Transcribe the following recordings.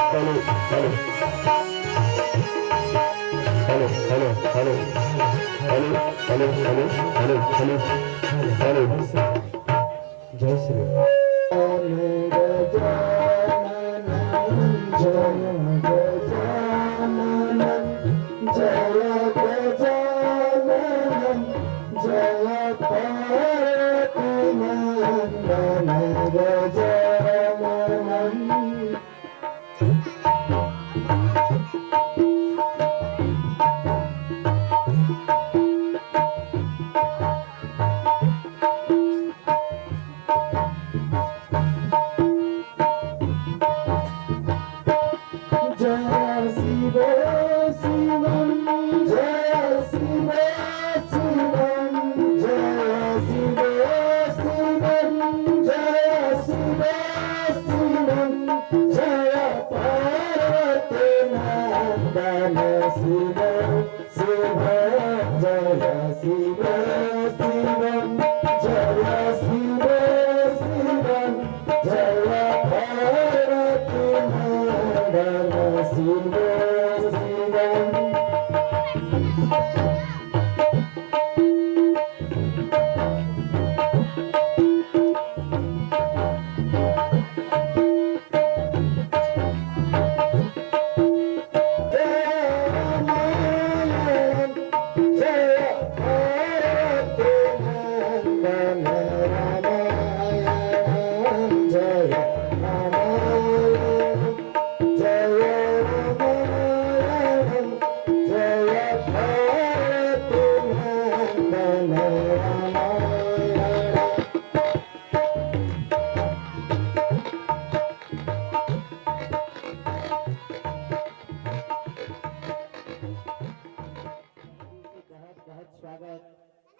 Hello hello hello hello hello hello hello hello hello hello hello जय श्री राम स्वागत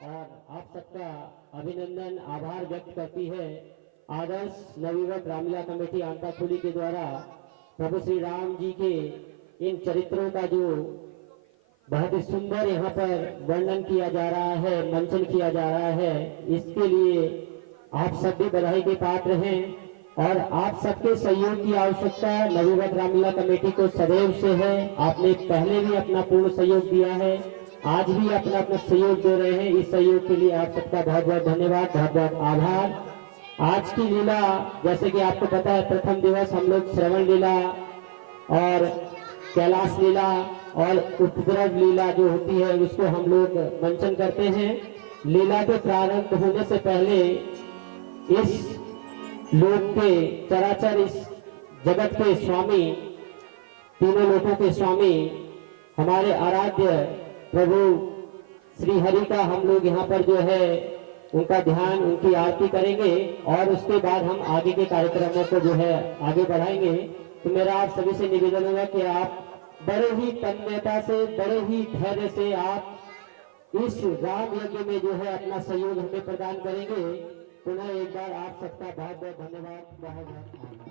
और आप सबका अभिनंदन आभार व्यक्त करती है आदर्श नवयुवक रामलीला कमेटी आंताखुली के द्वारा प्रभु श्री राम जी के इन चरित्रों का जो बहुत ही सुंदर यहाँ पर वर्णन किया जा रहा है, मंचन किया जा रहा है, इसके लिए आप सब भी बधाई के पात्र हैं और आप सबके सहयोग की आवश्यकता नवयुवक रामलीला कमेटी को सदैव से है। आपने पहले भी अपना पूर्ण सहयोग दिया है, आज भी अपना अपना सहयोग दे रहे हैं। इस सहयोग के लिए आप सबका बहुत बहुत धन्यवाद, बहुत बहुत आभार। आज की लीला जैसे कि आपको पता है, प्रथम दिवस हम लोग श्रवण लीला और कैलाश लीला और उपद्रव लीला जो होती है उसको हम लोग मंचन करते हैं। लीला के प्रारंभ होने से पहले इस लोक के चराचर, इस जगत के स्वामी, तीनों लोकों के स्वामी हमारे आराध्य प्रभु श्री हरि का हम लोग यहाँ पर जो है उनका ध्यान, उनकी आरती करेंगे और उसके बाद हम आगे के कार्यक्रमों को जो है आगे बढ़ाएंगे। तो मेरा आप सभी से निवेदन होगा कि आप बड़े ही तन्मयता से, बड़े ही धैर्य से आप इस राम यज्ञ में जो है अपना सहयोग हमें प्रदान करेंगे। पुनः एक बार आप सबका बहुत बहुत धन्यवाद, बहुत बहुत आभार।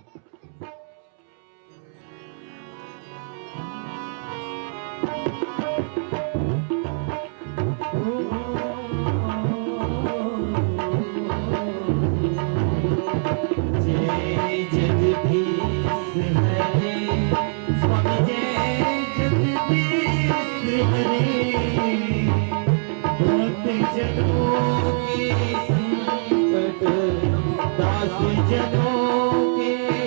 जय जगदीश हरे स्वामी, जय जगदीश हरे, भक्त जनों के संकट दास जनों के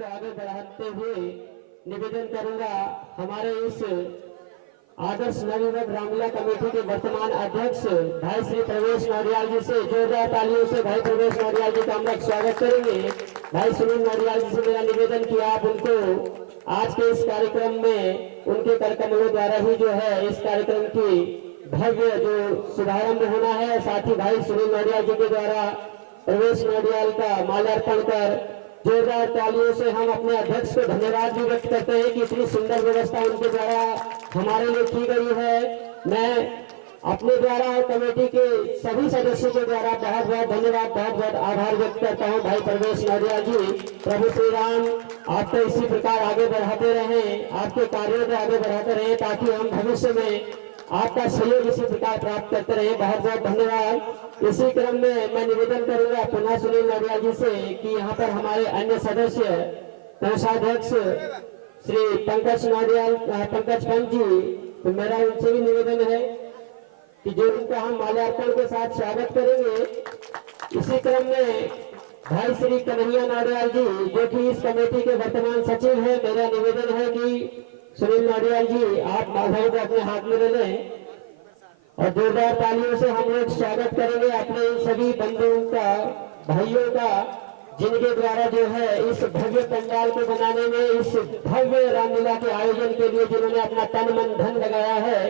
को आगे बढ़ाते हुए निवेदन करूंगा हमारे इस आदर्श नवयुवक रामलीला कमेटी के वर्तमान अध्यक्ष भाई श्री प्रवेश नौडियाल जी से जोरदार तालियों से भाई प्रवेश नौडियाल जी का हम लोग स्वागत करेंगे। भाई सुनील नौडियाल जी से मेरा निवेदन कि आप उनको आज के इस कार्यक्रम में उनके करकमलों द्वारा ही जो है इस कार्यक्रम की भव्य जो शुभारंभ होना है, साथ ही भाई सुनील नौडियाल जी के द्वारा प्रवेश नौडियाल का माल्यार्पण कर जोरदार तालियों से हम अपने अध्यक्ष को धन्यवाद भी व्यक्त करते हैं कि इतनी सुंदर व्यवस्था उनके द्वारा हमारे लिए की गई है। मैं अपने द्वारा और कमेटी के सभी सदस्यों के द्वारा बहुत बहुत धन्यवाद, बहुत बहुत आभार व्यक्त करता हूं। भाई प्रवेश नौडियाल जी, प्रभु श्री राम आपको इसी प्रकार आगे बढ़ाते रहें, आपके कार्यों को आगे बढ़ाते रहें ताकि हम भविष्य में आपका सहयोग इसी प्रकार प्राप्त करते रहे। बहुत बहुत धन्यवाद। इसी क्रम में मैं निवेदन करूंगा पुनः सुनील नौडियाल जी से कि यहाँ पर हमारे अन्य सदस्य कोषाध्यक्ष श्री पंकज नौडियाल, पंकज पंत जी, तो मेरा उनसे भी निवेदन है कि जो उनका हम माल्यार्पण के साथ स्वागत करेंगे। इसी क्रम में भाई श्री कन्हैया नौडियाल जी जो कि इस कमेटी के वर्तमान सचिव है, मेरा निवेदन है कि सुनील नौडियाल जी आप माधव को अपने हाथ में ले लें और जोरदार तालियों से हम लोग स्वागत करेंगे अपने इन सभी बंधुओं का, भाइयों का, जिनके द्वारा जो है इस भव्य पंडाल को बनाने में, इस भव्य रामलीला के आयोजन के लिए जिन्होंने अपना तन मन धन लगाया है।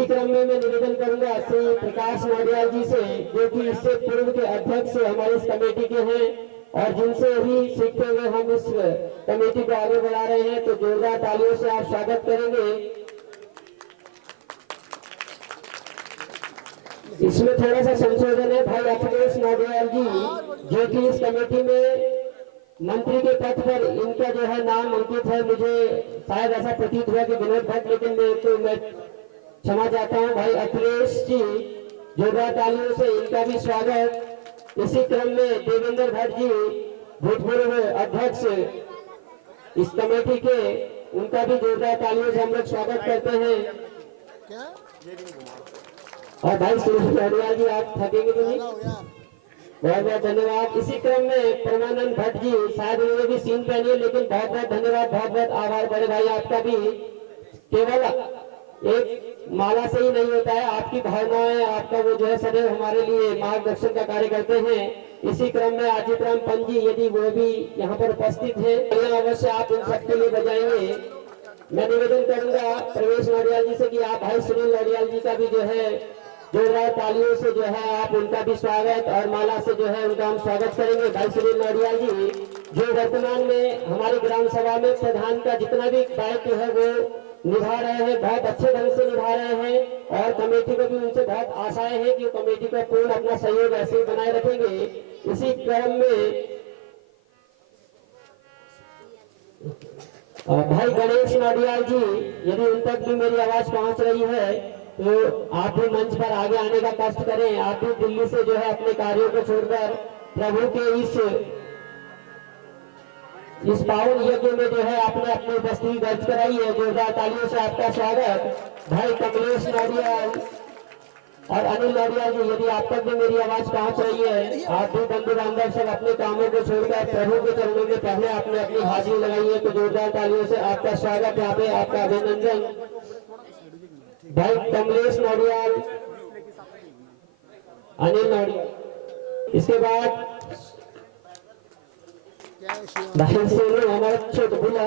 इस क्रम में मैं निवेदन करूंगा श्री प्रकाश नौडियाल जी से जो कि इससे पूर्व के अध्यक्ष हमारी इस कमेटी के हैं और जिनसे ही सीखते हुए हम इस कमेटी को आगे बढ़ा रहे हैं, तो जोरदार तालियों से आप स्वागत करेंगे। इसमें थोड़ा सा संशोधन है। भाई अखिलेश नौडियाल जी जो कि इस कमेटी में मंत्री के पद पर इनका जो है नाम अंकित है, मुझे शायद ऐसा प्रतीत हुआ कि विनोद भट्ट, लेकिन मैं क्षमा चाहता हूं। भाई अखिलेश जी जोरदार तालियों से इनका भी स्वागत। इसी क्रम में देवेंद्र भट्ट जी भूतपूर्व अध्यक्ष इस कमेटी के, उनका भी जोरदार तालियों से हम लोग स्वागत करते हैं। और भाई सुनील नौडियाल जी आप थकेंगे तो नहीं, बहुत बहुत धन्यवाद। इसी क्रम में परमानंद भट्ट जी, शायद उन्होंने भी सीन पहनी है, लेकिन बहुत बहुत धन्यवाद, बहुत बहुत आभार बड़े भाई आपका भी। केवल एक माला से ही नहीं होता है, आपकी भावनाएं, आपका वो जो है सदैव हमारे लिए मार्गदर्शन का कार्य करते हैं। इसी क्रम में अजित राम पंत जी यदि वो भी यहाँ पर उपस्थित है, अवश्य आप उन सबके लिए बजाएंगे। मैं निवेदन करूंगा प्रवेश नौडियाल जी से कि आप भाई सुनील नौडियाल जी का भी जो है जोरदार तालियों से जो है आप उनका भी स्वागत और माला से जो है उनका हम स्वागत करेंगे। भाई सुनील नौडियाल जी जो वर्तमान में हमारी ग्राम सभा में प्रधान का जितना भी दायित्व है वो निभा रहे हैं, बहुत अच्छे ढंग से निभा रहे हैं और कमेटी को भी उनसे बहुत आशाएं हैं कि कमेटी का पूर्ण अपना सहयोग ऐसे ही बनाए रखेंगे। इसी क्रम में भाई गणेश नौडियाल जी, यदि उन तक भी मेरी आवाज पहुंच रही है तो आप भी मंच पर आगे आने का कष्ट करें। आप भी दिल्ली से जो है अपने कार्यों को छोड़कर प्रभु के इस पावन यज्ञ में जो है आपने अपनी उपस्थिति दर्ज कराई है। जोरदार तालियों से आपका स्वागत। भाई कमलेश नौडियाल और अनिल नौडियाल जी, यदि आप तक भी मेरी आवाज पहुंच रही है, आप भी बंधु बांधव सब अपने कामों को छोड़कर प्रभु के चरणों में पहले आपने अपनी हाजिरी लगाई है, तो जोरदार तालियों से आपका स्वागत, यहाँ पे आपका अभिनंदन। भाई कमलेश नौडियाल, अनिल नौडियाल, इसके बाद भाई सोनू हमारा छोट बुला,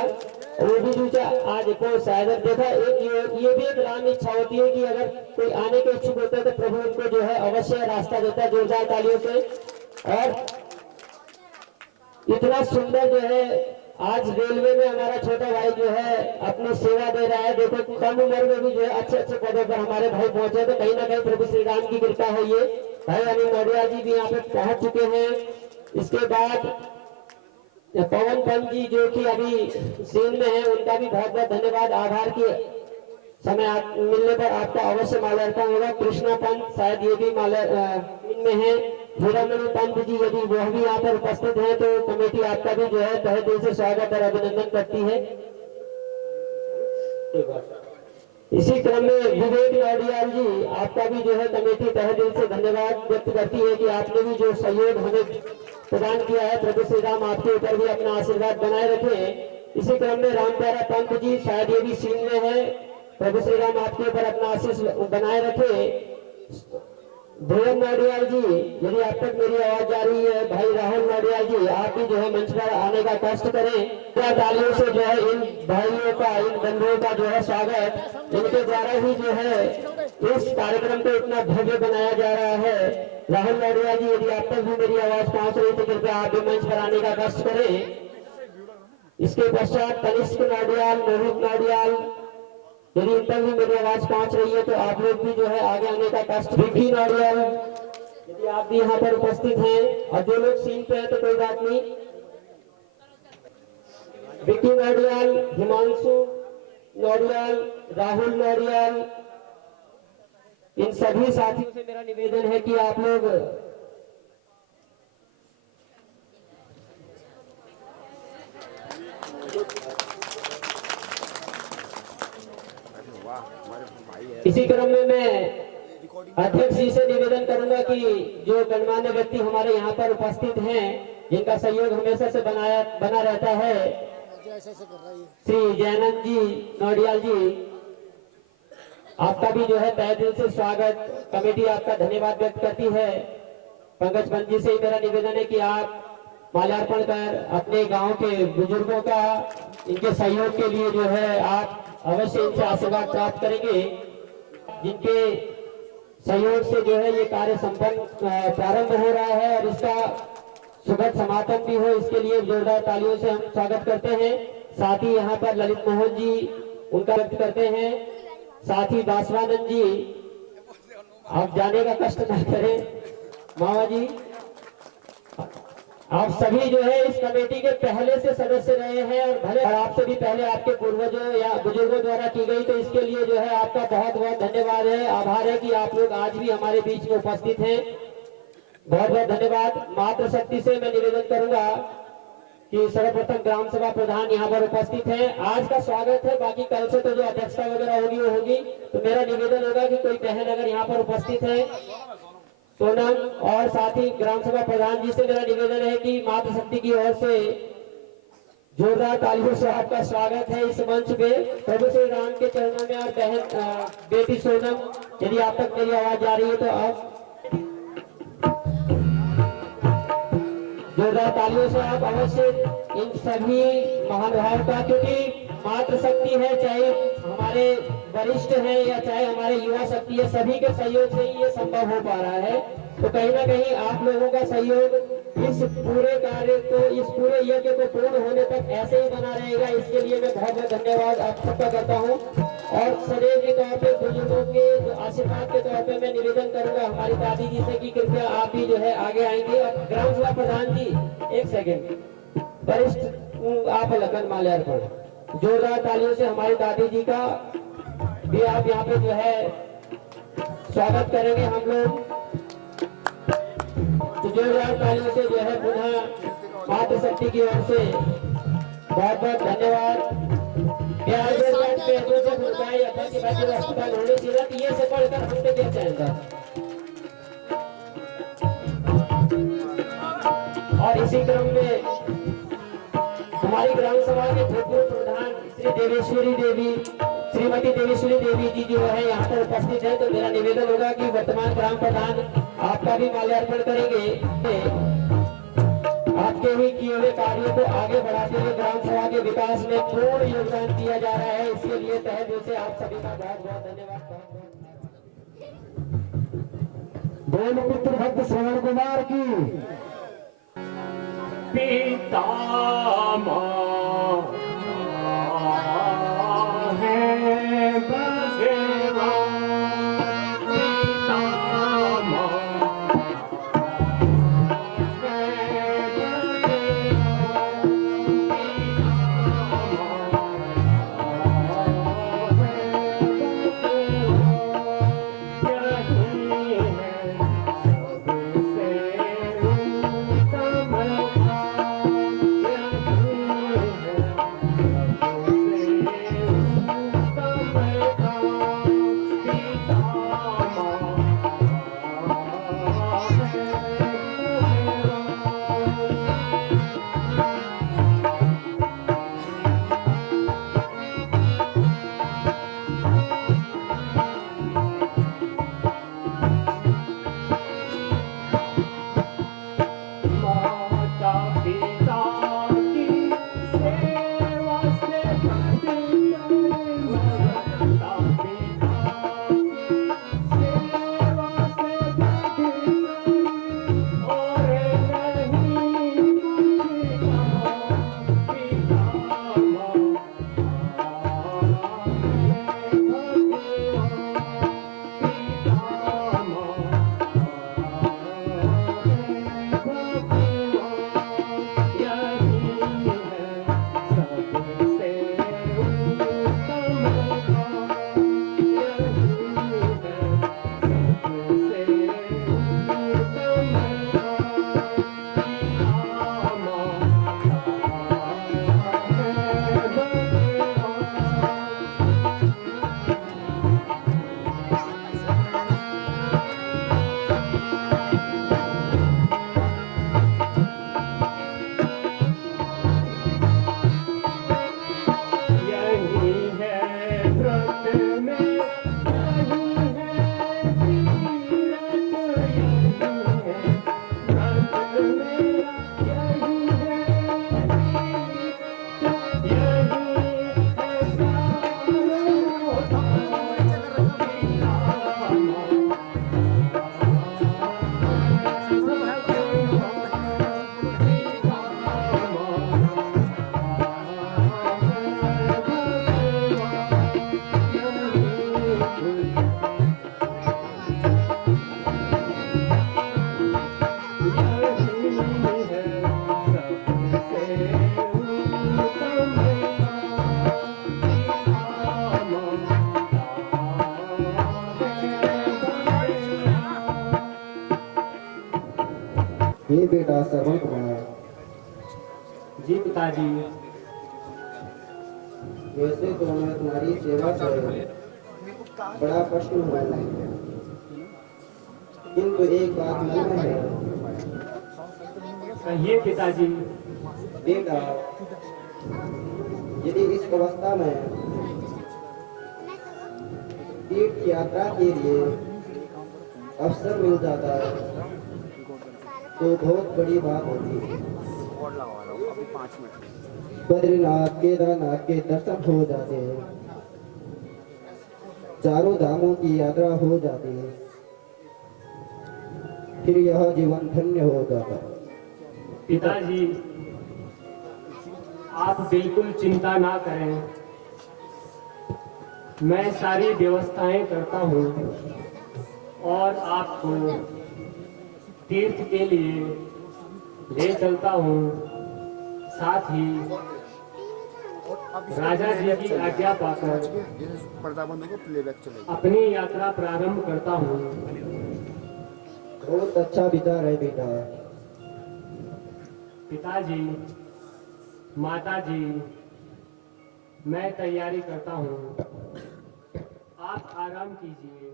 वो भी दूसरा आज को शायद देखा। एक ये भी एक राम इच्छा होती है कि अगर कोई आने के इच्छुक होता है तो प्रभु उनको जो है अवश्य रास्ता देता है। जोरदार तालियों से। और इतना सुंदर जो है आज रेलवे में हमारा छोटा भाई जो है अपनी सेवा दे रहा है। देखो कम उम्र में भी जो है अच्छे अच्छे पदों पर हमारे भाई पहुंचे, तो कहीं ना कहीं प्रभु श्री राम की कृपा है। ये भाई अनिल नौडियाल जी भी यहाँ पे पहुंच चुके हैं। इसके बाद पवन पंत जी जो कि अभी सीन में है, उनका भी बहुत बहुत धन्यवाद, आभार की समय मिलने पर आपका अवश्य माल्यार्पण होगा। कृष्णा पंत शायद ये भी माल्यार्पण में है। हीरामणि पंत जी यदि वह भी यहाँ पर उपस्थित है तो कमेटी आपका भी जो है तहे दिल से स्वागत और अभिनंदन करती है। इसी क्रम में विवेक नौडियाल जी, आपका भी जो है कमेटी तहे दिल से धन्यवाद व्यक्त करती है कि आपने भी जो सहयोग हमें प्रदान किया है। प्रभु श्री राम आपके ऊपर भी अपना आशीर्वाद बनाए रखें। इसी क्रम में राम प्यारा पंत जी, शायद ये भी सीन में है, प्रभु श्री राम आपके ऊपर अपना आशीष बनाए रखे। ध्रुव नौडियाल जी, यदि आप तक मेरी आवाज जा रही है, भाई राहुल नौडियाल जी, आप भी जो है मंच पर आने का कष्ट करें। तालियों से जो है इन भाइयों का, इन बंधुओं का जो है स्वागत, इनके द्वारा ही जो है इस कार्यक्रम को इतना भव्य बनाया जा रहा है। राहुल नौडियाल जी, यदि आप तक भी मेरी आवाज पहुंच रही तो कृपया आप भी मंच पर आने का कष्ट करें। इसके पश्चात तनिष्क नौडियाल, मोहित नौडियाल, यदि इन तक भी मेरी आवाज पहुंच रही है तो आप लोग भी जो है आगे आने का कष्ट। विक्की नौडियाल, यदि आप भी यहाँ पर उपस्थित हैं, और जो लोग सीन पे हैं तो कोई बात नहीं। विक्की नौडियाल, हिमांशु नौडियाल, राहुल नौडियाल, इन सभी साथियों से मेरा निवेदन है कि आप लोग इसी क्रम में मैं अध्यक्ष जी से निवेदन करूंगा कि जो गणमान्य व्यक्ति हमारे यहाँ पर उपस्थित हैं, जिनका सहयोग हमेशा से बना रहता है, श्री जयानंद जी नौडियाल जी, आपका भी जो है तहे दिल से स्वागत। कमेटी आपका धन्यवाद व्यक्त करती है। पंकज पंत जी से मेरा निवेदन है कि आप माल्यार्पण कर अपने गांव के बुजुर्गों का, इनके सहयोग के लिए जो है आप अवश्य इनसे आशीर्वाद प्राप्त करेंगे, जिनके सहयोग से जो है ये कार्य संपन्न प्रारंभ हो रहा है और इसका सुखद समापन भी हो। इसके लिए जोरदार तालियों से हम स्वागत करते हैं। साथ ही यहाँ पर ललित मोहन जी, उनका व्यक्त करते हैं। साथ ही दासवानंद जी, आप जाने का कष्ट न करें। मामा जी, आप सभी जो है इस कमेटी के पहले से सदस्य रहे हैं और भले आपसे भी पहले आपके पूर्वजों या बुजुर्गों द्वारा की गई, तो इसके लिए जो है आपका बहुत बहुत धन्यवाद है, आभार है कि आप लोग आज भी हमारे बीच में उपस्थित हैं। बहुत बहुत धन्यवाद। मातृशक्ति से मैं निवेदन करूंगा कि सर्वप्रथम ग्राम सभा प्रधान यहाँ पर उपस्थित हैं। आज का स्वागत है, बाकी कल से तो जो अध्यक्षता वगैरह होगी वो होगी। तो मेरा निवेदन होगा कि कोई बहन अगर यहाँ पर उपस्थित है, सोनम, और साथ ही ग्राम सभा प्रधान जी से मेरा निवेदन है कि मातृशक्ति की ओर से जोरदार तालियों से आपका स्वागत है इस मंच पे। प्रभु श्री राम के चरणों में। और बहन बेटी सोनम, यदि आप तक मेरी आवाज जा रही है तो आप जोरदार तालियों से आप अवश्य इन सभी महानुभाव का, क्योंकि मातृशक्ति है, चाहे हमारे वरिष्ठ हैं या चाहे हमारे युवा शक्ति है, सभी के सहयोग से ही ये संभव हो पा रहा है। तो कहीं ना कहीं आप लोगों का सहयोग इस पूरे कार्य को, इस पूरे यज्ञ को पूर्ण होने तक ऐसे ही बना रहेगा। इसके लिए मैं बहुत बहुत धन्यवाद आप सबका करता हूँ। और सदैव के तौर पे बुजुर्गों के जो आशीर्वाद के तौर पे मैं निवेदन करूंगा हमारी दादी जी से कि कृपया आप भी जो है आगे आएंगे। और ग्राम सभा प्रधान जी, एक सेकेंड, वरिष्ठ आप लगन माल्यार्पण, जोरदार तालियों से हमारी दादी जी का भी आप यहाँ पे जो है स्वागत करेंगे हम लोग। तो जोरदार तालियों से जो है पुनः मातृशक्ति की ओर से बहुत बहुत धन्यवाद। अस्पताल होने चाहिए, ये से पढ़कर हमसे क्या चाहेगा। और इसी क्रम में हमारी ग्राम सभा के भूतपूर्व प्रधान श्री देवेश्वरी देवी, श्रीमती देवेश्वरी देवी जी जो है यहाँ पर उपस्थित है। तो मेरा निवेदन होगा कि वर्तमान ग्राम प्रधान आपका भी माल्यार्पण करेंगे। आपके ही किए हुए कार्यों को आगे बढ़ाते हुए ग्राम सभा के विकास में पूर्ण योगदान दिया जा रहा है। इसके लिए तहे दिल से आप सभी का बहुत बहुत धन्यवाद। बोल पुत्र भक्त श्रवण कुमार की। पिता है बसेवा, पिता हे बेटा श्रवण कुमार, जी पिताजी। वैसे तो मैं तुम्हारी सेवा से बड़ा प्रश्न हूँ, किंतु एक बात मन में है। कहिए पिताजी। बेटा, यदि इस अवस्था में तीर्थ यात्रा के लिए अवसर मिल जाता है तो बहुत बड़ी बात होती। बद्रीनाथ केदारनाथ के दर्शन हो जाते हैं, चारों धामों की यात्रा हो जाती है, फिर यह जीवन धन्य हो जाता है। पिताजी, आप बिल्कुल चिंता ना करें, मैं सारी व्यवस्थाएं करता हूँ और आपको तीर्थ के लिए ले चलता हूँ। साथ ही राजा जी की आज्ञा पाकर अपनी यात्रा प्रारंभ करता हूँ। बहुत अच्छा विचार है बेटा। पिताजी, माताजी, मैं तैयारी करता हूँ, आप आराम कीजिए।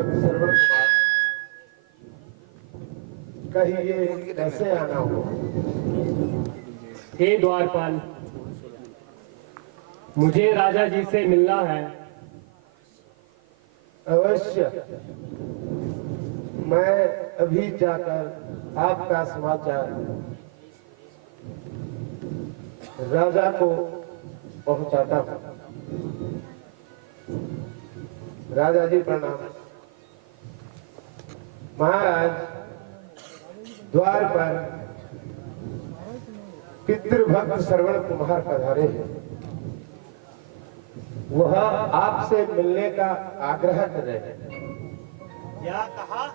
भक्त श्रवण कुमार, कहिए कैसे आना हो? हे द्वारपाल, मुझे राजा जी से मिलना है। अवश्य, मैं अभी जाकर आपका समाचार राजा को पहुंचाता हूं। राजा जी प्रणाम। महाराज, द्वार पर पितृभक्त श्रवण कुमार पधारे हैं। वह आपसे मिलने का आग्रह कर रहे हैं। क्या कहा?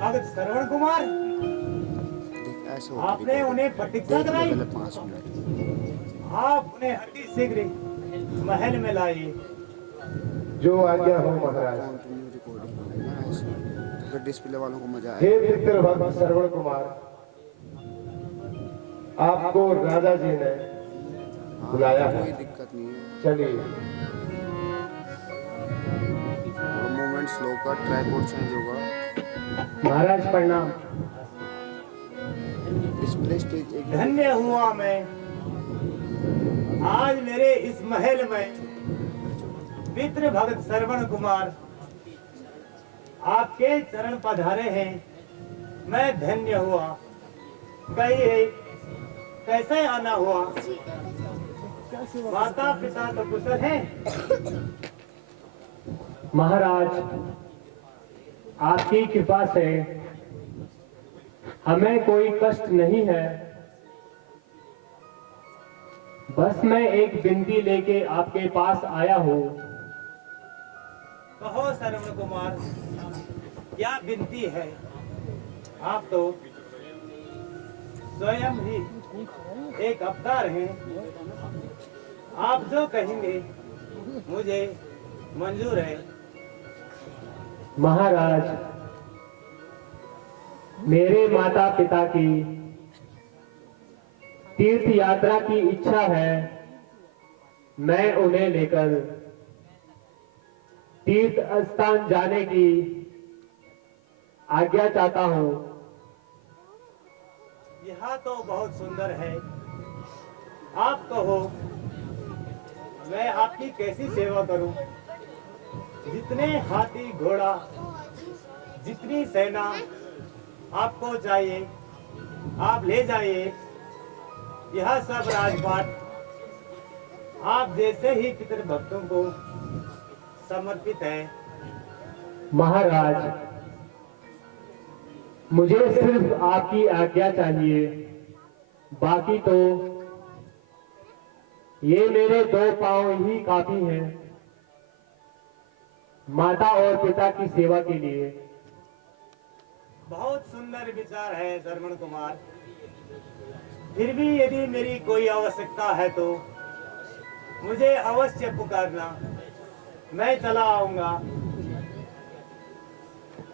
भगत श्रवण कुमार, आपने उन्हें प्रतीक्षा कराई? आप उन्हें अति शीघ्र महल में लाइए। जो आज्ञा हो महाराज। डिस्प्ले वालों को मजा हे पितृभक्त श्रवण कुमार, आपको राजा जी ने बुलाया है। कोई दिक्कत नहीं है। चलिए। मूवमेंट स्लो का ट्राइपॉड चेंज होगा। महाराज प्रणाम। डिस्प्ले स्टेज एक धन्य हुआ मैं, आज मेरे इस महल में पितृ भगत श्रवण कुमार आपके चरण पधारे हैं। मैं धन्य हुआ। कहिए कैसे आना हुआ? माता पिता तो कुशल हैं? महाराज, आपकी कृपा से हमें कोई कष्ट नहीं है। बस मैं एक विनती लेके आपके पास आया हूँ। कहो श्रवण कुमार, क्या विनती है? आप तो स्वयं ही एक अवतार हैं। आप जो कहेंगे मुझे मंजूर है। महाराज, मेरे माता पिता की तीर्थ यात्रा की इच्छा है। मैं उन्हें लेकर तीर्थ स्थान जाने की आज्ञा चाहता हूँ। यह तो बहुत सुंदर है। आप कहो मैं आपकी कैसी सेवा करूं? जितने हाथी घोड़ा, जितनी सेना आपको चाहिए आप ले जाइए। यह सब राजपाट आप जैसे ही पितृ भक्तों को समर्पित है। महाराज, मुझे सिर्फ आपकी आज्ञा चाहिए। बाकी तो ये मेरे 2 पांव ही काफी हैं माता और पिता की सेवा के लिए। बहुत सुंदर विचार है श्रवण कुमार। फिर भी यदि मेरी कोई आवश्यकता है तो मुझे अवश्य पुकारना, मैं चला आऊंगा।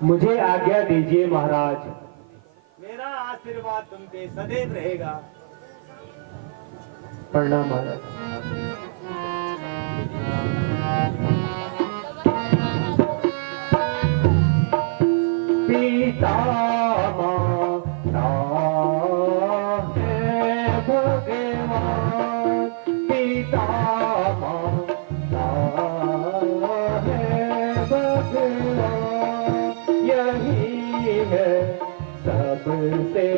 मुझे आज्ञा दीजिए महाराज। मेरा आशीर्वाद तुम पे सदैव रहेगा। प्रणाम महाराज। पिता माता है भगवान, पिता माता है भगवान, यही है सबसे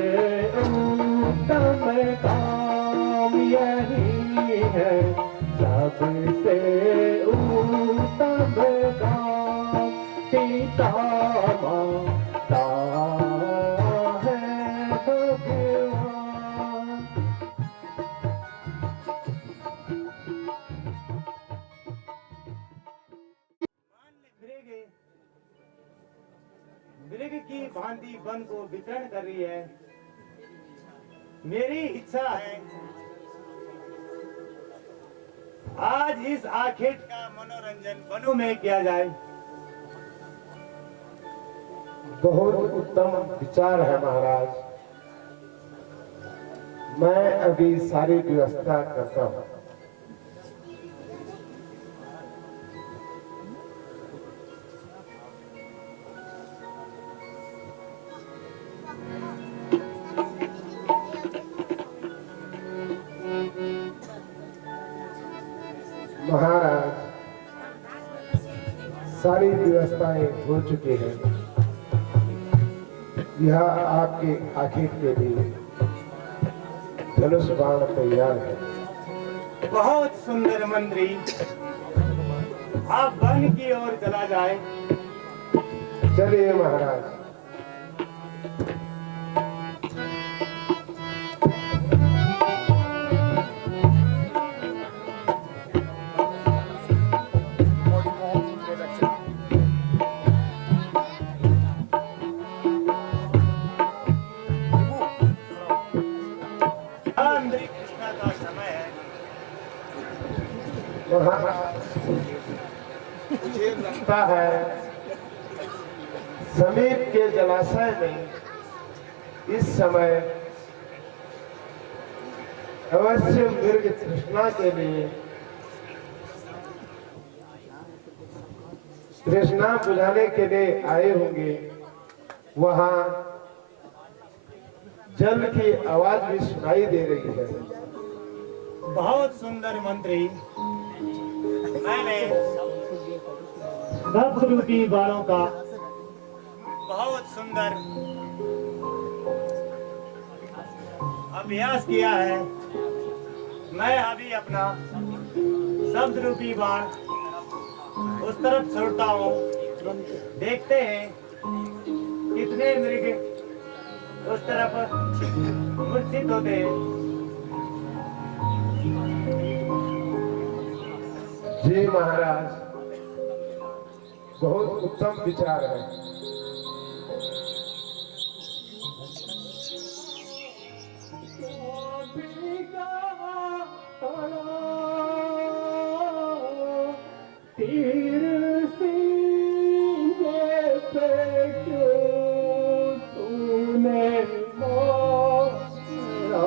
उत्तम काम, यही है सबसे उत्तम काम। पिता माता है भगवान। मृग की भांति वन को विचरण कर रही है। मेरी इच्छा है आज इस आखेट का मनोरंजन वनों में किया जाए। बहुत उत्तम विचार है महाराज। मैं अभी सारी व्यवस्था करता हूँ। महाराज, सारी व्यवस्थाएं हो चुकी हैं। यह आपके आखिर के लिए धनुष बाण तैयार है। बहुत सुंदर मंत्री, आप वन की ओर चला जाए। चलिए महाराज। कृष्णा का समय है। मुझे लगता है समीप के जलाशय में इस समय अवश्य मृग तृष्णा के लिए तृष्णा बुझाने के लिए आए होंगे। वहां जल की आवाज भी सुनाई दे रही है। बहुत सुंदर मंत्री, मैंने रूपी बाणों का बहुत सुंदर अभ्यास किया है। मैं अभी अपना शब्द रूपी बाण उस तरफ छोड़ता हूँ। देखते हैं कितने मृग उस तरफ मूर्छित होते हैं। जी महाराज, बहुत उत्तम विचार है। तीर सीने पे क्यों तूने मारा,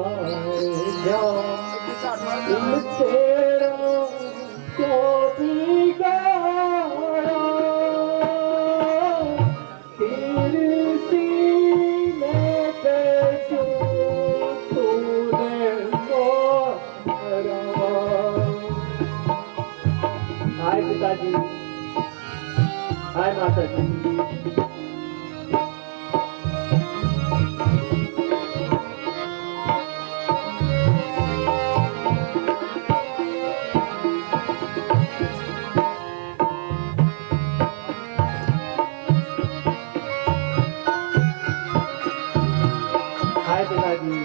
आजा तेरा क्या बिगाड़ा, तीर सीने पे क्यों तूने मारा। हाय पिताजी, हाय माता जी। हाय पिताजी।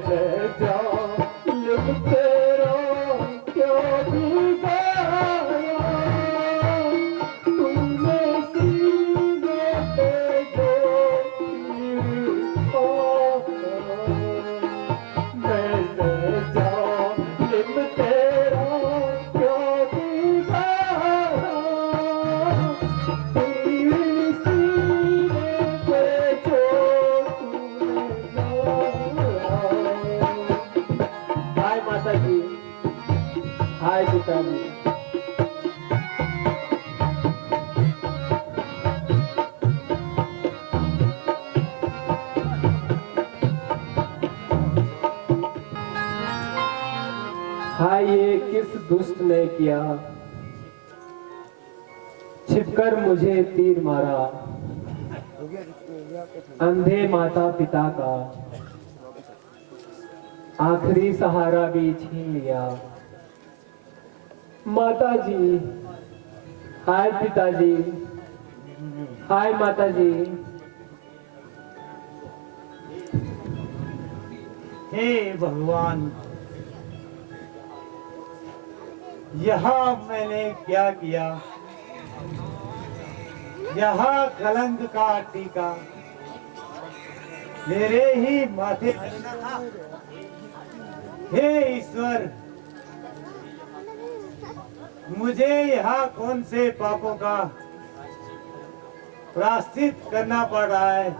है पिताजी। हाय ये किस दुष्ट ने किया, छिपकर मुझे तीर मारा, अंधे माता पिता का आखिरी सहारा भी छीन लिया। माता जी, हाय पिताजी, हाय माता जी। हे भगवान, यहाँ मैंने क्या किया? यहाँ कलंक का टीका मेरे ही माथे लगना था। हे ईश्वर, मुझे यहाँ कौन से पापों का प्रायश्चित करना पड़ रहा है?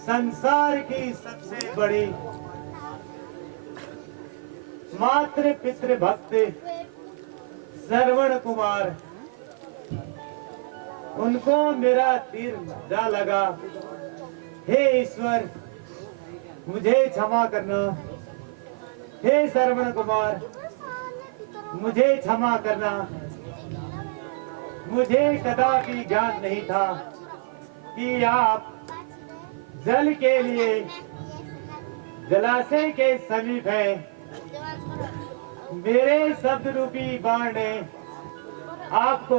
संसार की सबसे बड़ी मातृ पितृ भक्त श्रवण कुमार, उनको मेरा तीर जा लगा। हे ईश्वर, मुझे क्षमा करना। हे श्रवण कुमार, मुझे क्षमा करना। मुझे कदापि ज्ञान नहीं था कि आप जल के लिए जलाशय के समीप है। मेरे शब्द रूपी बाण ने आपको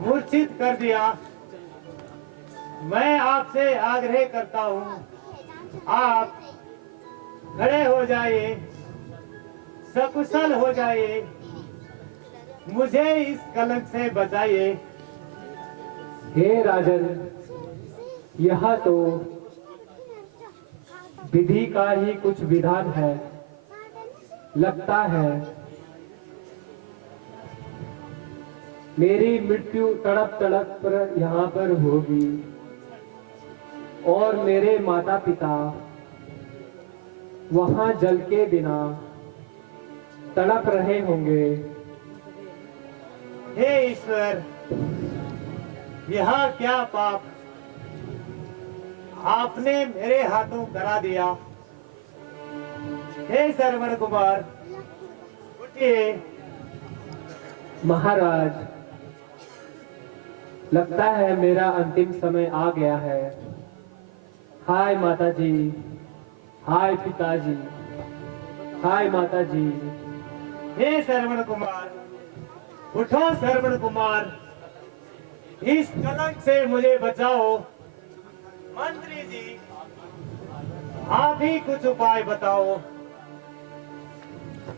मूर्छित कर दिया। मैं आपसे आग्रह करता हूँ, आप खड़े हो जाइए, सकुशल हो जाइए, मुझे इस कलंक से बचाइए। हे राजन, यह तो विधि का ही कुछ विधान है। लगता है मेरी मृत्यु तड़प तड़प पर यहाँ पर होगी और मेरे माता पिता वहां जल के बिना तड़प रहे होंगे। हे ईश्वर, यहाँ क्या पाप आपने मेरे हाथों करा दिया? हे श्रवण कुमार, उठिए। महाराज, लगता है मेरा अंतिम समय आ गया है। हाय माता जी, हाय पिताजी, हाय माता जी। हे श्रवण कुमार, उठो श्रवण कुमार, इस कलंक से मुझे बचाओ। मंत्री जी, आप ही कुछ उपाय बताओ।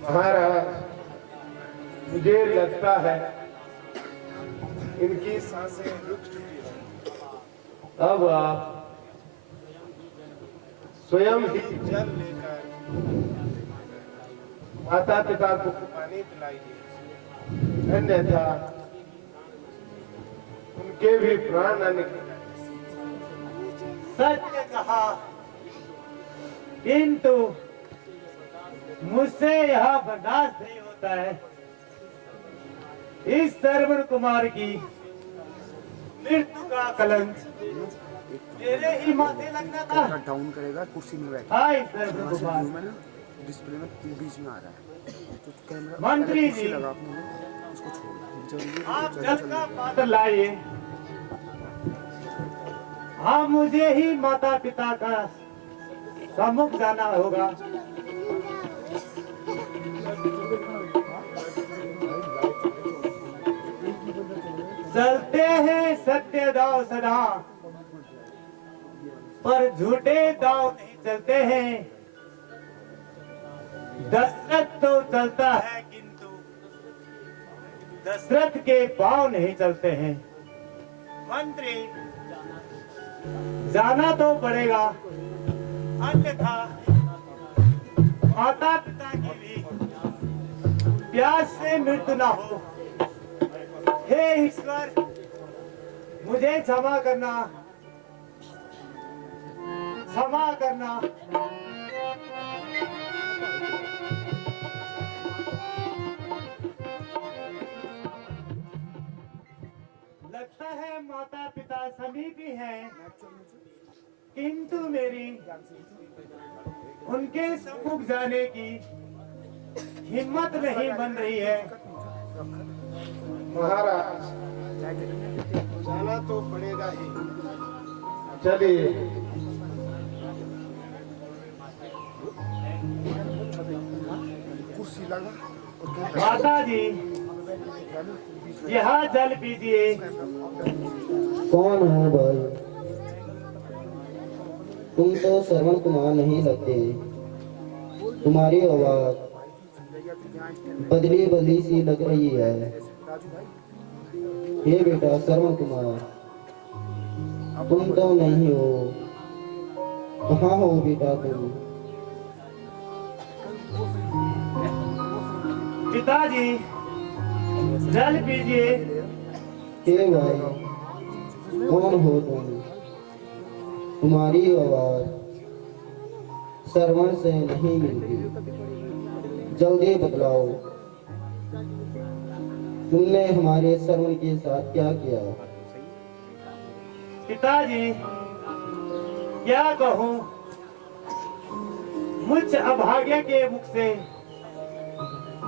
महाराज, मुझे लगता है इनकी सांसें रुक चुकी हैं। अब आप स्वयं ही जल लेकर माता पिता को पानी पिलाइए, अन्यथा उनके भी प्राण न निकले। सत्य कहा, किंतु मुझसे यह बर्दाश्त नहीं होता है। इस श्रवण कुमार की मृत्यु का कलंक मेरे ही माथे लगना था। डाउन करेगा, कुर्सी में बैठ। हाय श्रवण कुमार, डिस्प्ले में बीच में आ रहा है तो कैमरा मंत्री जी, लगा आपने उसको छोड़ जल्दी आप जल का पात्र लाइए। हाँ, मुझे ही माता पिता का सम्मुख जाना होगा। चलते हैं सत्य दाव सदा, पर झूठे दाव नहीं चलते हैं। दशरथ तो चलता है, किंतु दशरथ के पांव नहीं चलते हैं। मंत्री, जाना तो पड़ेगा, अन्यथा माता पिता की भी प्यास से मृत्यु ना हो। हे ईश्वर, मुझे क्षमा करना, क्षमा करना। लगता है माता पिता समीप ही हैं, किंतु मेरी उनके सम्मुख जाने की हिम्मत नहीं बन रही है। महाराज जाना तो पड़ेगा ही। चलिए। कुर्सी लगा और माता जी, यह जल पीजिए। कौन हो भाई? तुम तो श्रवण कुमार नहीं लगते। तुम्हारी आवाज बदली बदली सी लग रही है। हे बेटा श्रवण कुमार, तुम तो नहीं हो। कहाँ हो बेटा तुम? पिताजी, जल पीजिए। हे भाई, कौन हो तुम? तुम्हारी आवाज श्रवण से नहीं मिलती। जल्दी बतलाओ, तुमने हमारे श्रवण के साथ क्या किया? पिताजी, क्या कहूँ, मुझ अभाग्य के मुख से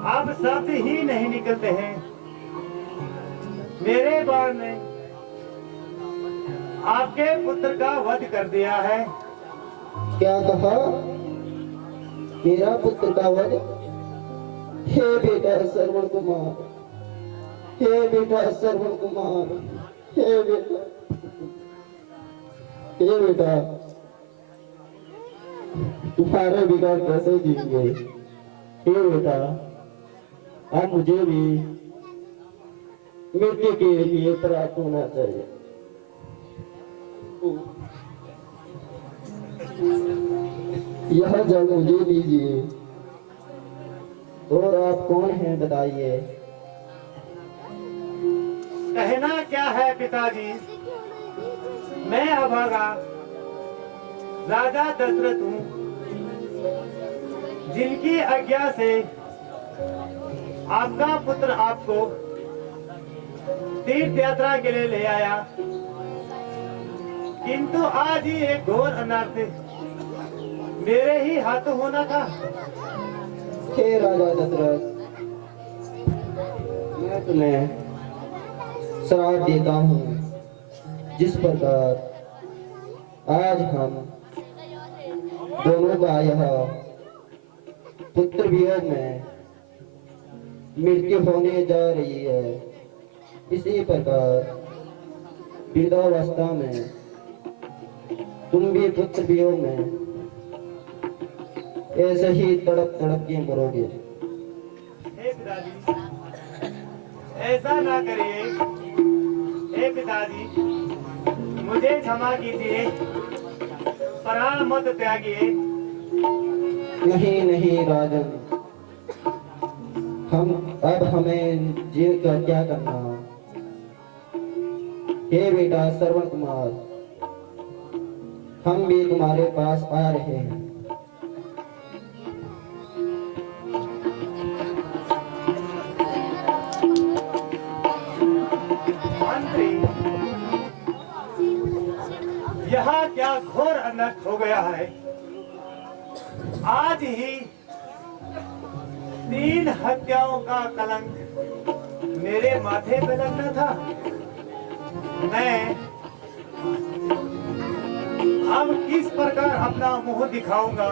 अब शब्द ही नहीं निकलते हैं। मेरे बाण ने आपके पुत्र का वध कर दिया है। क्या कहा? मेरा पुत्र का वध? हे बेटा श्रवण कुमार, हे बेटा श्रवण कुमार, हे बेटा, हे बेटा, तुम्हारे बिना कैसे जिएंगे? हे बेटा, अब मुझे भी मृत्यु के लिए प्राप्त होना चाहिए। यह जल मुझे दीजिए। और आप कौन हैं बताइए? कहना क्या है पिताजी, मैं अभागा राजा दशरथ हूँ, जिनकी आज्ञा से आपका पुत्र आपको तीर्थ यात्रा के लिए ले आया, किंतु आज ही एक घोर अनर्थ मेरे ही हाथों होना था। हे राजा दशरथ, मैं तुम्हें श्राप देता हूँ। जिस प्रकार आज हम दोनों का यह पुत्र वियोग में मृत्यु होने जा रही है, इसी प्रकार वृद्धावस्था में तुम भी पुत्र वियोग में ऐसे ही तड़प तड़प के मरोगे। हे पिताजी, ऐसा ना करिए। हे पिताजी, मुझे क्षमा कीजिए, प्राण मत त्यागिए। नहीं नहीं राजन, हमें जीव का क्या करना? हे बेटा श्रवण कुमार, हम भी तुम्हारे पास आ रहे हैं। मंत्री, यहाँ क्या घोर अनर्थ हो गया है। आज ही 3 हत्याओं का कलंक मेरे माथे पे लगना था। मैं अब किस प्रकार अपना मुंह दिखाऊंगा?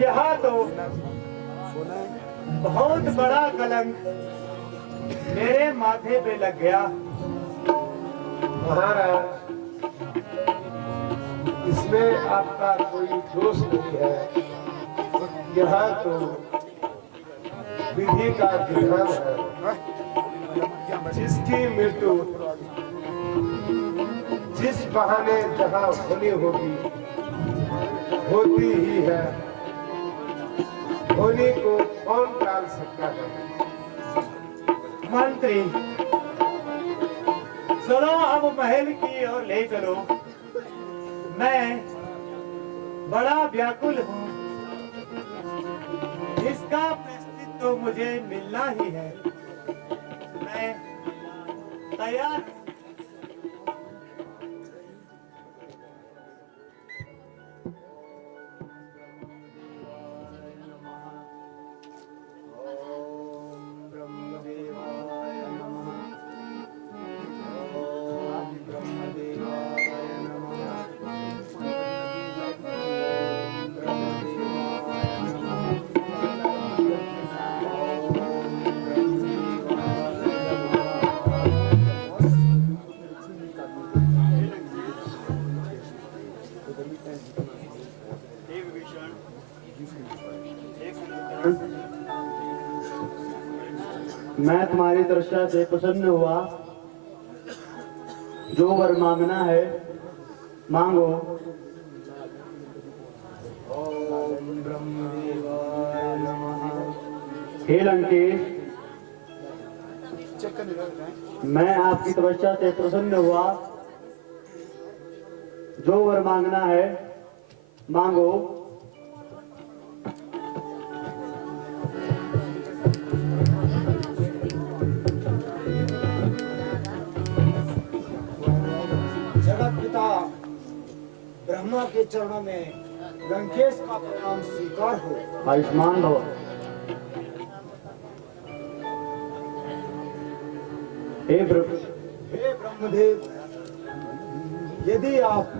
यह तो बहुत बड़ा कलंक मेरे माथे पे लग गया। महाराज, इसमें आपका कोई दोष नहीं है। यह तो विधि का विधान है। जिसकी मृत्यु जिस बहाने जहाँ होनी होगी होती ही है। होने को कौन टाल सकता है? मंत्री, चलो अब महल की ओर ले चलो। मैं बड़ा व्याकुल हूँ, इसका प्रायश्चित तो मुझे मिलना ही है। मैं तैयार। मैं तुम्हारी दृष्टि से प्रसन्न हुआ, जो वर मांगना है मांगो। हे लंकेश, मैं आपकी तपस्या से प्रसन्न हुआ, जो वर मांगना है मांगो। जगत पिता ब्रह्मा के चरणों में लंकेश का प्रणाम स्वीकार हो। आयुष्मान भव। हे ब्रह्मदेव, यदि आप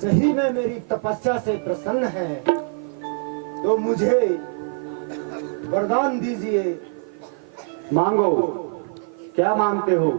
सही में मेरी तपस्या से प्रसन्न हैं, तो मुझे वरदान दीजिए। मांगो, क्या मांगते हो?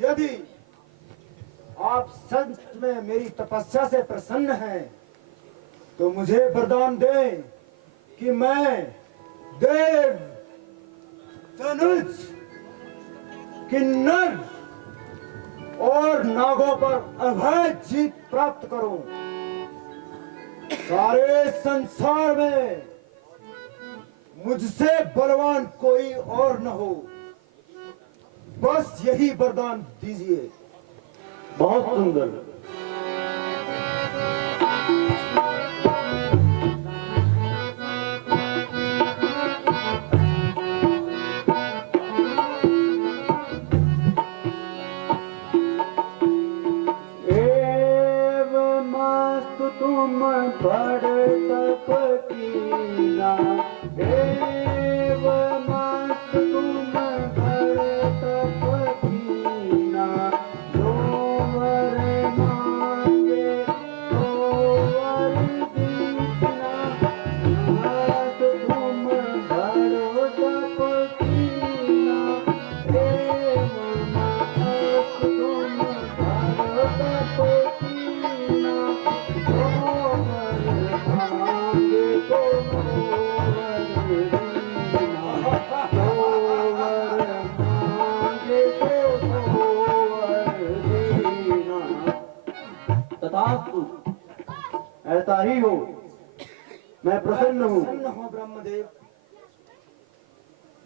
यदि आप सच में मेरी तपस्या से प्रसन्न हैं, तो मुझे वरदान दें कि मैं देव, धनुष, किन्नर और नागों पर अभय जीत प्राप्त करूं। सारे संसार में मुझसे बलवान कोई और न हो, बस यही वरदान दीजिए। बहुत सुंदर। एवमस्तु तुम बड़ तप कीना, एवमस्तु तुम बड़ तप कीना, जो वर मांगे तो वर दीना। मस्तु तुम बड़ तप कीना, एवमस्तु तुम बड़ तप कीना, जो वर मांगे तो वर दीना। ऐसा ही हो। मैं प्रसन्न हूँ। प्रसन्न हूँ ब्रह्मदेव,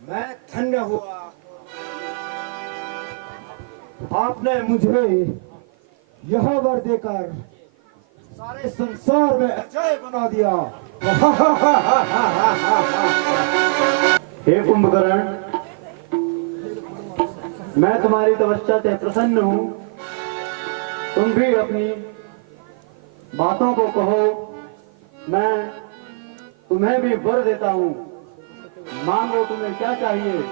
मैं धन्य हुआ। आपने मुझे यह वर देकर सारे संसार में अजय बना दिया। हे कुंभकर्ण, मैं तुम्हारी तपस्या से प्रसन्न हूँ। तुम भी अपनी बातों को कहो, मैं तुम्हें भी वर देता हूँ। मांगो, तुम्हें क्या चाहिए।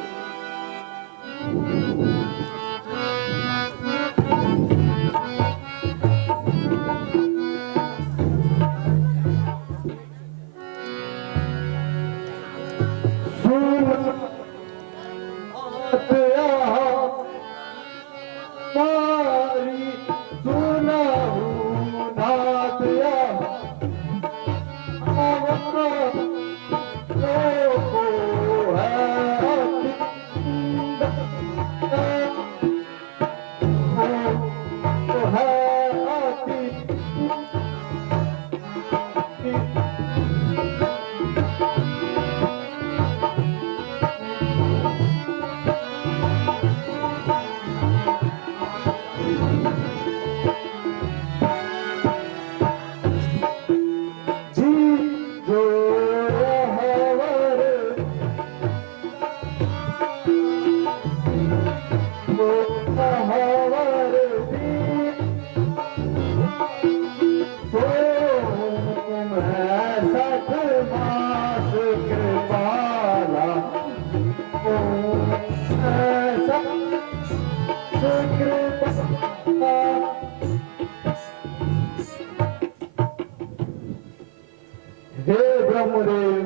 हे ब्रह्मदेव,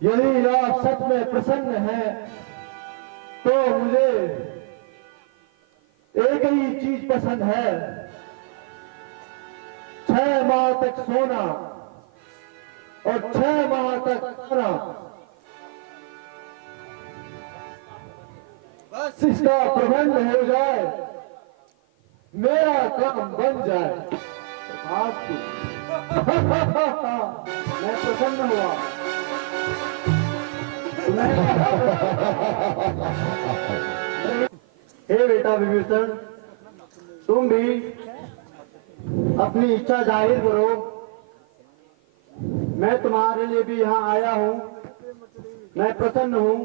यदि आप सच में प्रसन्न हैं, तो मुझे एक ही चीज पसंद है। 6 माह तक सोना और 6 माह तक खाना, बस इसका प्रबंध हो जाए, मेरा काम बन जाए। आपकी मैं प्रसन्न हुआ। हे बेटा विभीषण, तुम भी अपनी इच्छा जाहिर करो। मैं तुम्हारे लिए भी यहाँ आया हूँ। मैं प्रसन्न हूँ।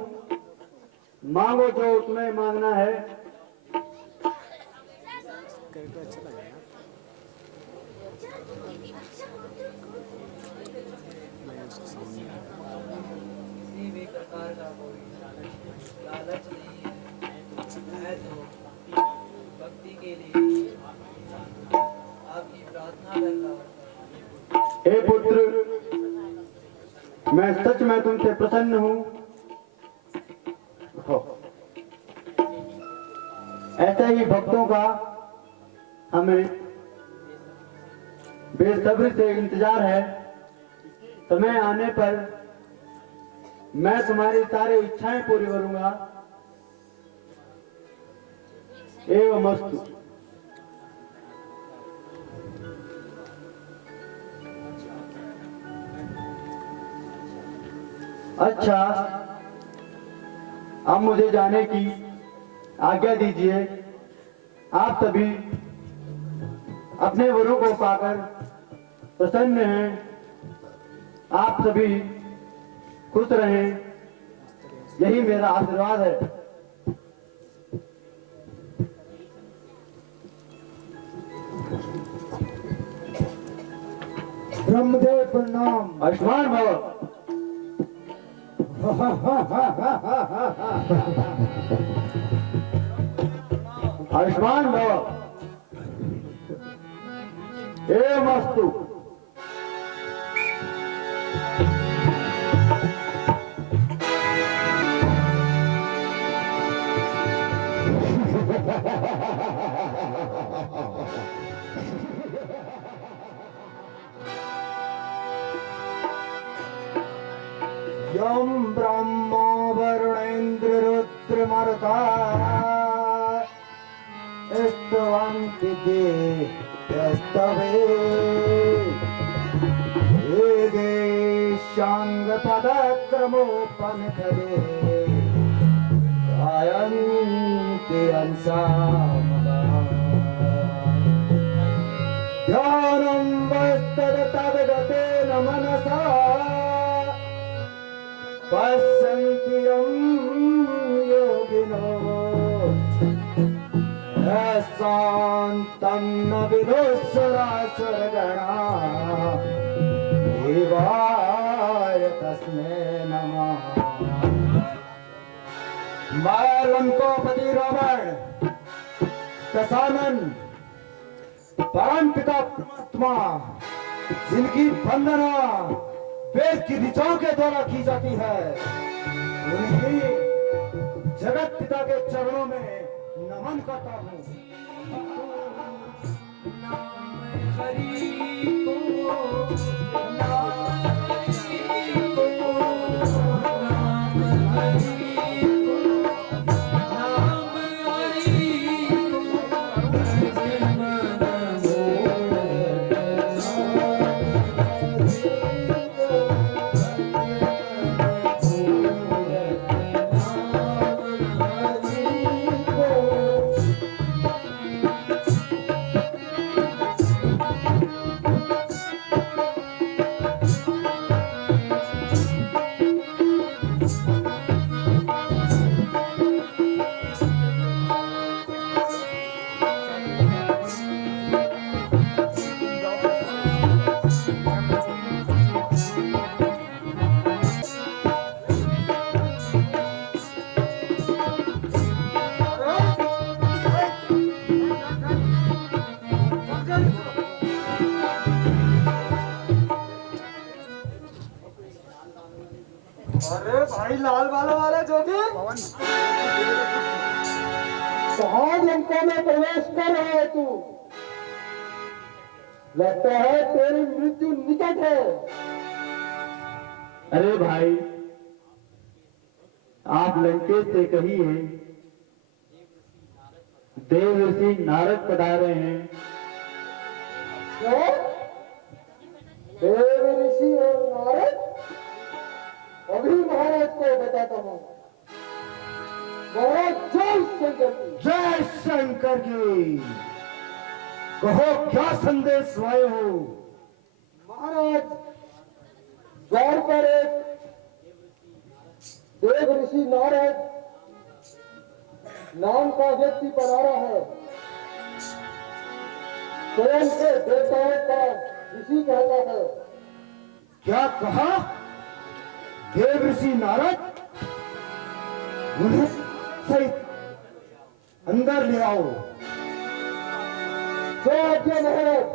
मांगो जो तुम्हें मांगना है। किसी भी प्रकार का कोई लालच नहीं है। मैं तो भक्ति के लिए आपकी प्रार्थना करता हूँ। हे पुत्र, मैं सच में तुमसे प्रसन्न हूँ। ऐसे ही भक्तों का हमें बेसब्री से इंतजार है। समय आने पर मैं तुम्हारी सारी इच्छाएं पूरी करूंगा। एवमस्तु। अच्छा, अब मुझे जाने की आज्ञा दीजिए। आप सभी अपने वरों को पाकर प्रसन्न हैं। आप सभी खुश रहें, यही मेरा आशीर्वाद है। ब्रह्मदेव प्रणाम। आयुष्मान भव। आयुष्मान भव। एवमस्तु। यम ब्रह्मा वरुणेन्द्र रुद्र मरुता स्तवन्ति देवस्तवे शांग पदक्रमोपनिषदे गायन्ति अंसामगाः ध्यानं वस्तदतद्गतेन मनसा पश्यन्ति यं योगिनो शान्तं न विदुषरासुरगणा देवाय तस्मै नमः। लंकोपति रावण दशानन परम पिता परमात्मा जिनकी वंदना वेद की ऋचाओं के द्वारा की जाती है, उन्हीं जगत पिता के चरणों में नमन करता हूँ। अरे भाई लाल बालों वाले जोगी कहाँ लंका में प्रवेश कर रहा है तू? लगता है तेरी मृत्यु निकट है। अरे भाई, आप लंकेश से कहिए देव ऋषि नारद पधारे हैं। क्या? देव ऋषि और नारद? अभी महाराज को बताता हूँ। महाराज जय शंकर की। जय शंकर की। कहो क्या संदेश लाए हो? महाराज द्वार पर एक देव ऋषि नारद नाम का व्यक्ति पधारा है। स्वयं से देवताओं का ऋषि कहता है। क्या कहा? देव ऋषि नारद? उन्हें सहित अंदर ले आओ। जय महाराज।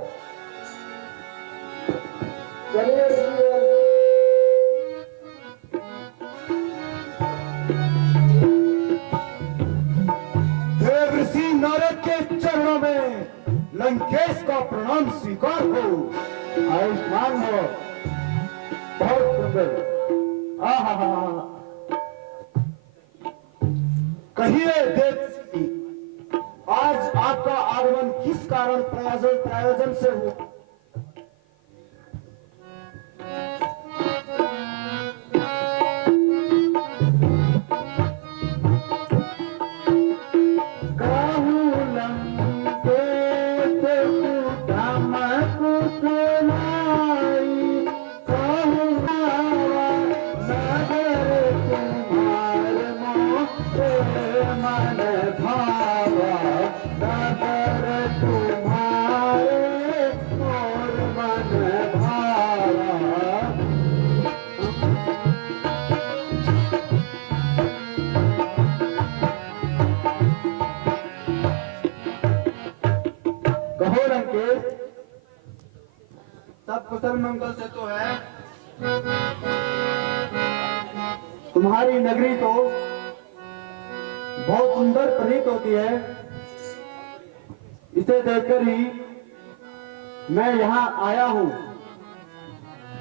चलिए ऋषि। देव ऋषि नारद के चरणों में लंकेश का प्रणाम स्वीकार हो। आयुष्मान हो। बहुत सुंदर। कहिए देव ऋषि, आज आपका आगमन किस कारण प्रयोजन से हुआ? सब कुशल मंगल से तो है। तुम्हारी नगरी तो बहुत सुंदर प्रतीत होती है। इसे देखकर ही मैं यहाँ आया हूँ।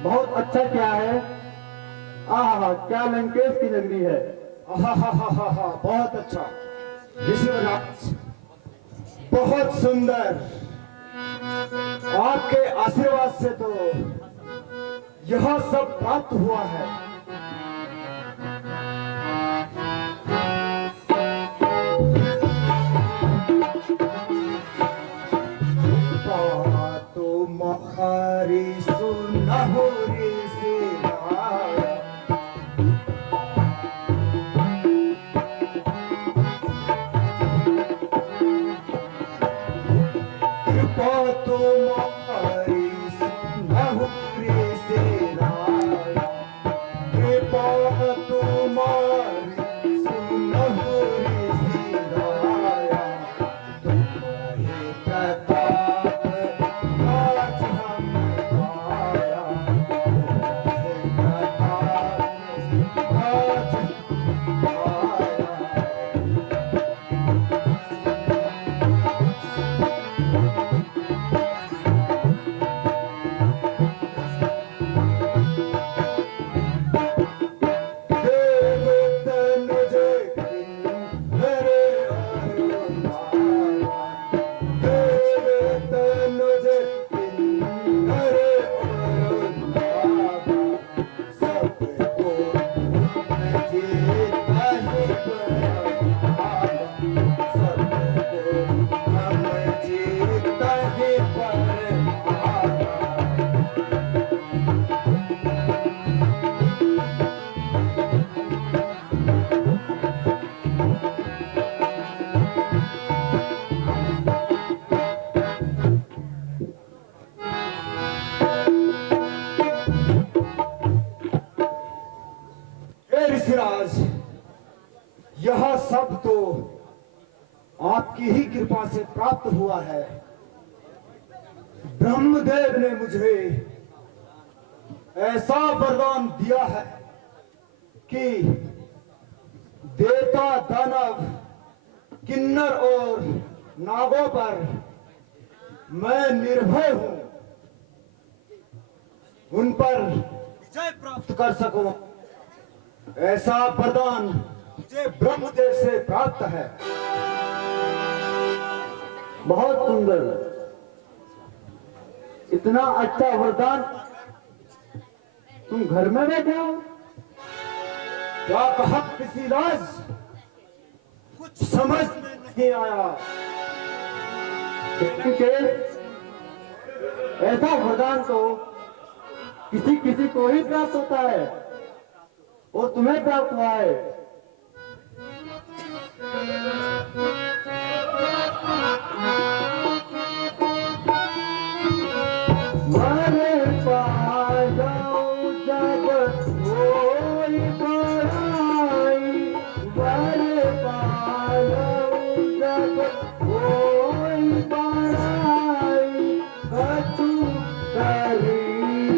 बहुत अच्छा क्या है। क्या लंकेश की नगरी है। बहुत अच्छा ऋषिवराज, बहुत सुंदर। आपके आशीर्वाद से तो यह सब प्राप्त हुआ है। तुम्हारी सुनहुरी सिराया, कृपा तुम्हारी सुनहुरी सिराया, कृपा तुम्हारी सुनहुरी सिराया, तुम्हारे प्रताप आज हम पाया, तुम्हारे प्रताप आज हम पाया। ऋषिराज, यह सब तो आपकी ही कृपा से प्राप्त हुआ है। ब्रह्मदेव ने मुझे ऐसा वरदान दिया है कि देवता, दानव, किन्नर और नागों पर मैं निर्भय हूं, उन पर विजय प्राप्त कर सकूं। ऐसा वरदान मुझे ब्रह्मदेव से प्राप्त है। बहुत सुंदर, इतना अच्छा वरदान तुम घर में बैठे हो? क्या कहा ऋषिराज? कुछ समझ में नहीं आया। क्योंकि ऐसा वरदान तो किसी किसी को ही प्राप्त होता है और तुम्हें प्राप्त हुआ है। मारे पाजाओ जब कोई बड़ाई, मारे पाजाओ जब कोई बड़ाई, कछु करी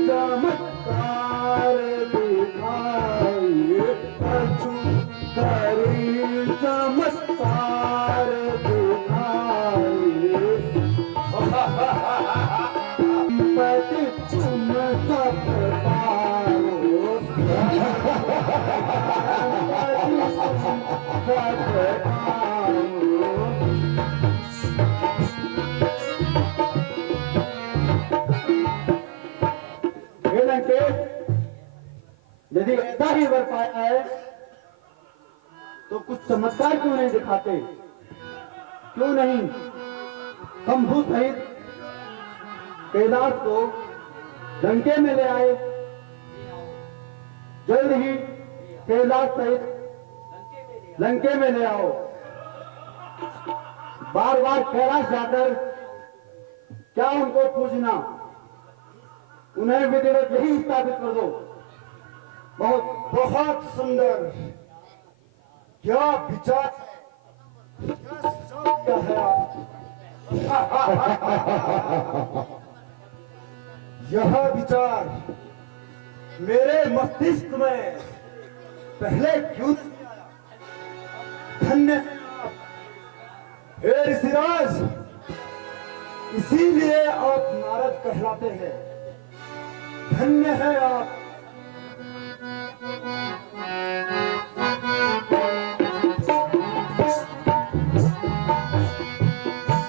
चमत्कार दिखाई, कछु करी चमत्कार दिखाई। तुम सब पाओ, सब पाओ। यदि ऐसा ही वर पाया है तो कुछ चमत्कार क्यों नहीं दिखाते? क्यों नहीं शंभु सहित कैलाश को लंके में ले आए? जल्द ही कैलाश सहित लंके में ले आओ। बार बार कैलाश जाकर क्या उनको पूजना? उन्हें विधिवत यही स्थापित कर दो। बहुत बहुत सुंदर, क्या विचार, क्या सुझाव दिया है आप? यह विचार मेरे मस्तिष्क में पहले क्यों नहीं आया? धन्य है आप, हे ऋषिराज, इसीलिए आप नारद कहलाते हैं। धन्य है आप।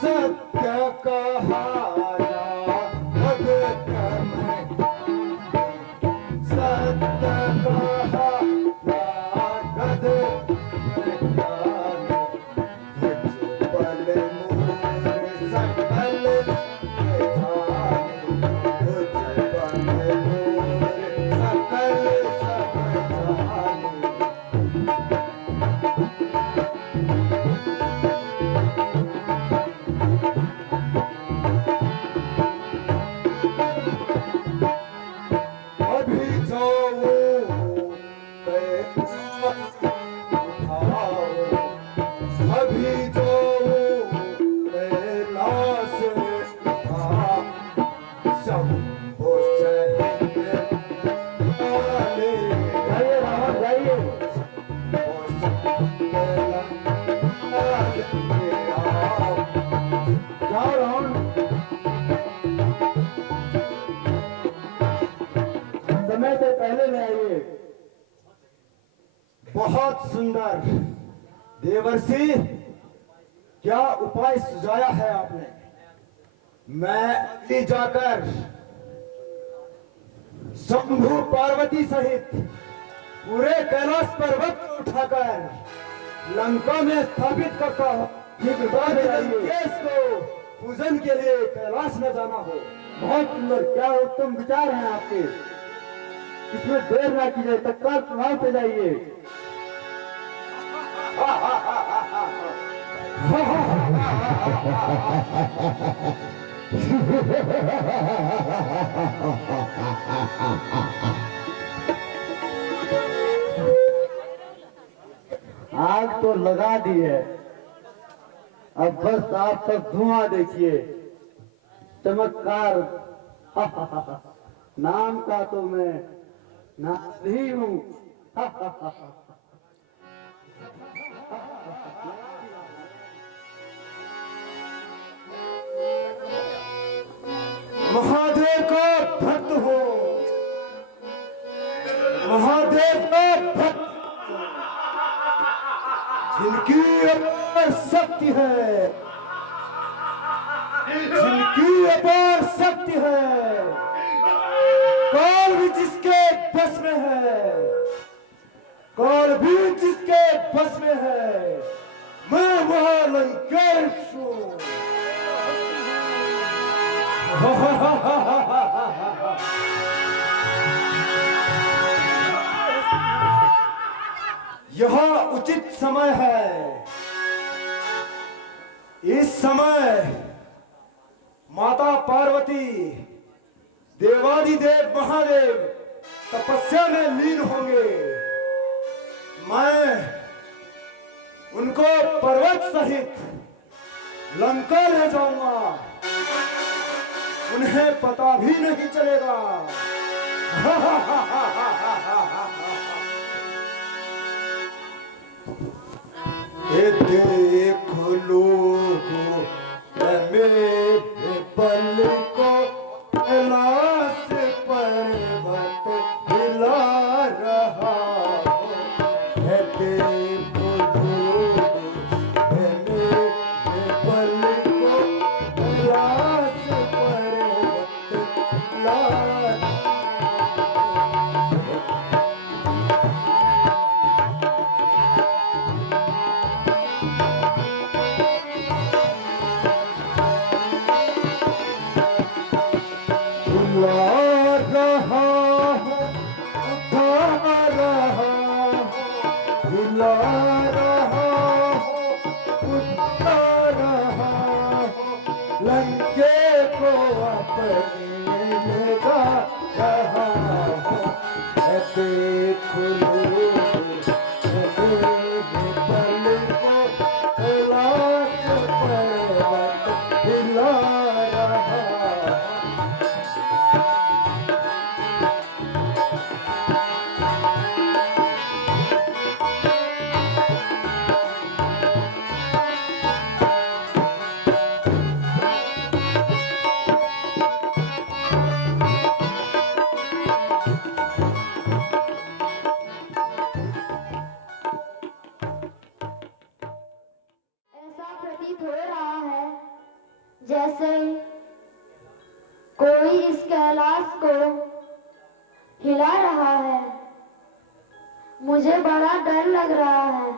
सत्य कहा सब हो जाएंगे आले, जाइए रावण जाइए। हो जाएंगे आले, आओ। जाओ रावण, समय से पहले में आइए। बहुत सुंदर देवर्षि, क्या उपाय सुझाया है आपने? मैं अगली जाकर शंभु पार्वती सहित पूरे कैलाश पर्वत को उठाकर लंका में स्थापित करता हूँ। ये कृपा से आइए। देश को पूजन के लिए कैलाश न जाना हो। बहुत सुंदर, क्या उत्तम विचार हैं आपके। इसमें देर ना कीजिए, तत्काल प्रभाव से जाइए। आग तो लगा दी है, अब बस आप सब धुआं देखिए। चमत्कार नाम का तो मैं नाम ही हूँ। महादेव का भक्त हो, महादेव का भक्त, जिनकी अपार शक्ति है, जिनकी अपार शक्ति है, काल भी जिसके बस में है, काल भी जिसके बस में है, मैं वह लंकेश हूँ। यह उचित समय है। इस समय माता पार्वती, देवादिदेव महादेव तपस्या में लीन होंगे। मैं उनको पर्वत सहित लंका ले जाऊंगा, उन्हें पता भी नहीं चलेगा। ये देख लोगों, मेरे पल को कैलाश पर्वत हिला रहा है। ये देख लोगों, मेरे पल को कैलाश पर्वत हिला रहा है। लंके को अपने ले जा रहा हूँ। देख लो मेरे पल को कैलाश पर्वत हिला रहा हूँ। ऐसा प्रतीत हो रहा है जैसे कोई इस कैलाश को हिला रहा है। मुझे बड़ा डर लग रहा है।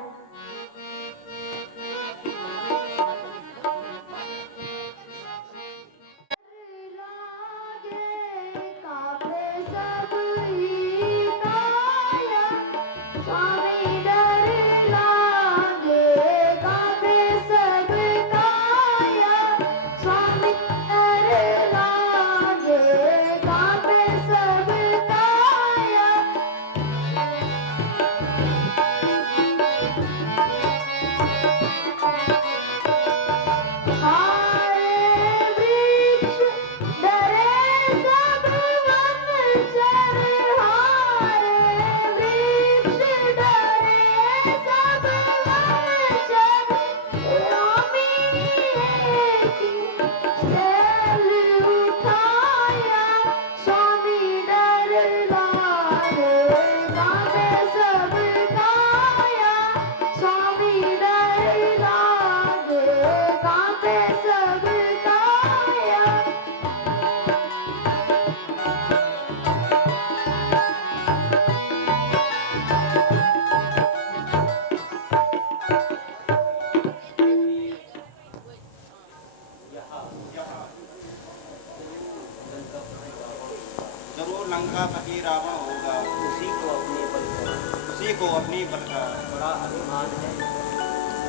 जरूर लंकापति रावण होगा, उसी को अपने बल पर उसी को अपनी बल का बड़ा अभिमान है,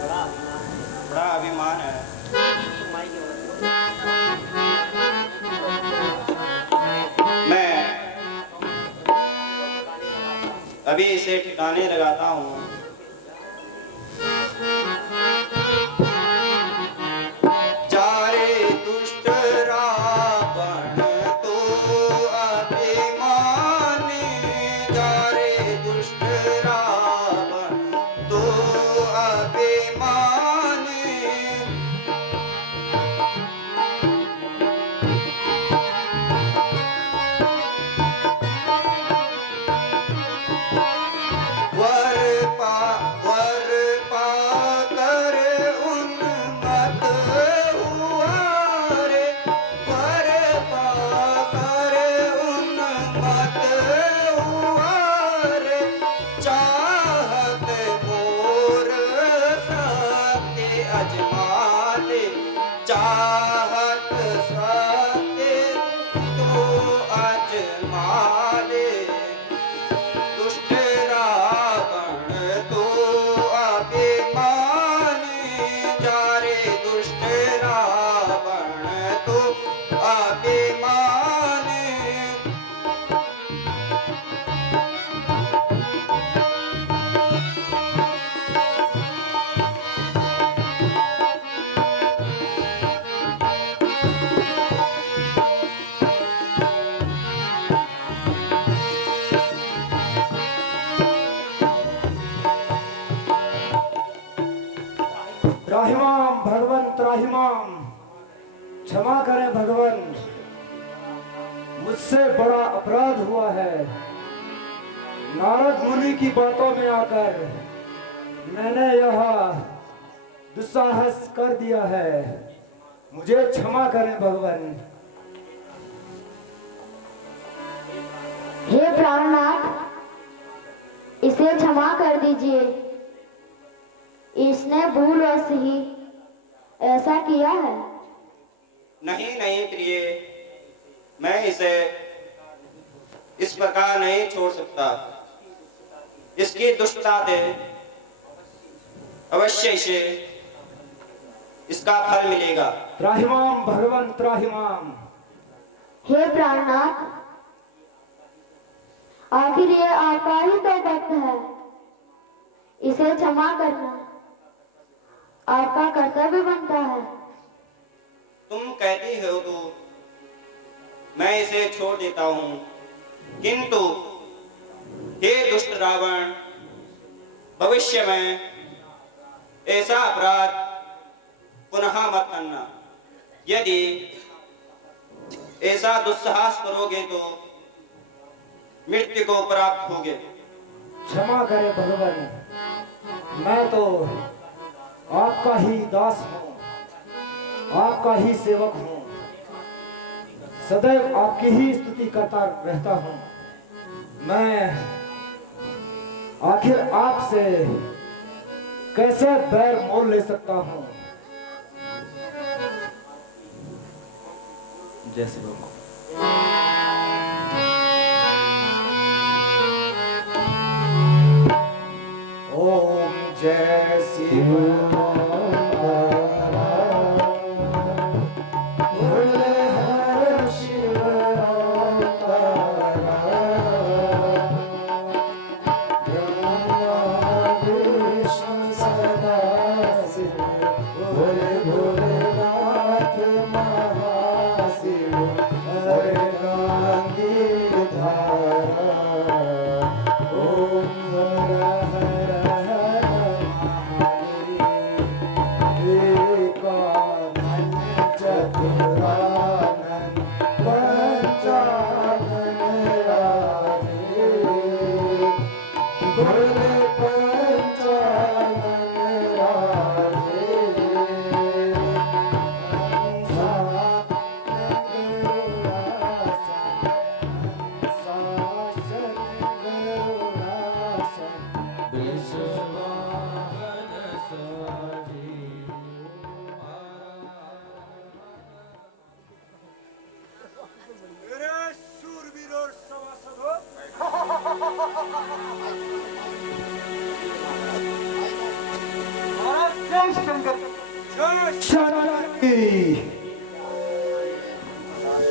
बड़ा अभिमान है। बड़ा अभिमान है। माई के मैं अभी इसे ठिकाने लगाता हूँ। त्राहिमाम भगवन त्राहिमाम, क्षमा करें भगवन, मुझसे बड़ा अपराध हुआ है। नारद मुनि की बातों में आकर मैंने यह दुस्साहस कर दिया है, मुझे क्षमा करें भगवन। हे प्राणनाथ, इसे क्षमा कर दीजिए, इसने भूलवश ही ऐसा किया है। नहीं नहीं प्रिय, मैं इसे इस प्रकार नहीं छोड़ सकता। इसकी दुष्टता से अवश्य इसे इसका फल मिलेगा। त्राहिमाम भगवन त्राहिमाम। हे प्राणनाथ, आखिर ये आपका ही तो भक्त है, इसे क्षमा करना आपका कर्तव्य बनता है। तुम कहती हो तो मैं इसे छोड़ देता हूँ, किंतु हे दुष्ट रावण, भविष्य में ऐसा अपराध पुनः मत करना। यदि ऐसा दुस्साहस करोगे तो मृत्यु को प्राप्त होगे। क्षमा करें भगवान, मैं तो आपका ही दास हूँ, आपका ही सेवक हूँ, सदैव आपकी ही स्तुति करता रहता हूँ। मैं आखिर आपसे कैसे बैर मोल ले सकता हूँ। जैसे बाबा ओम जय शिव।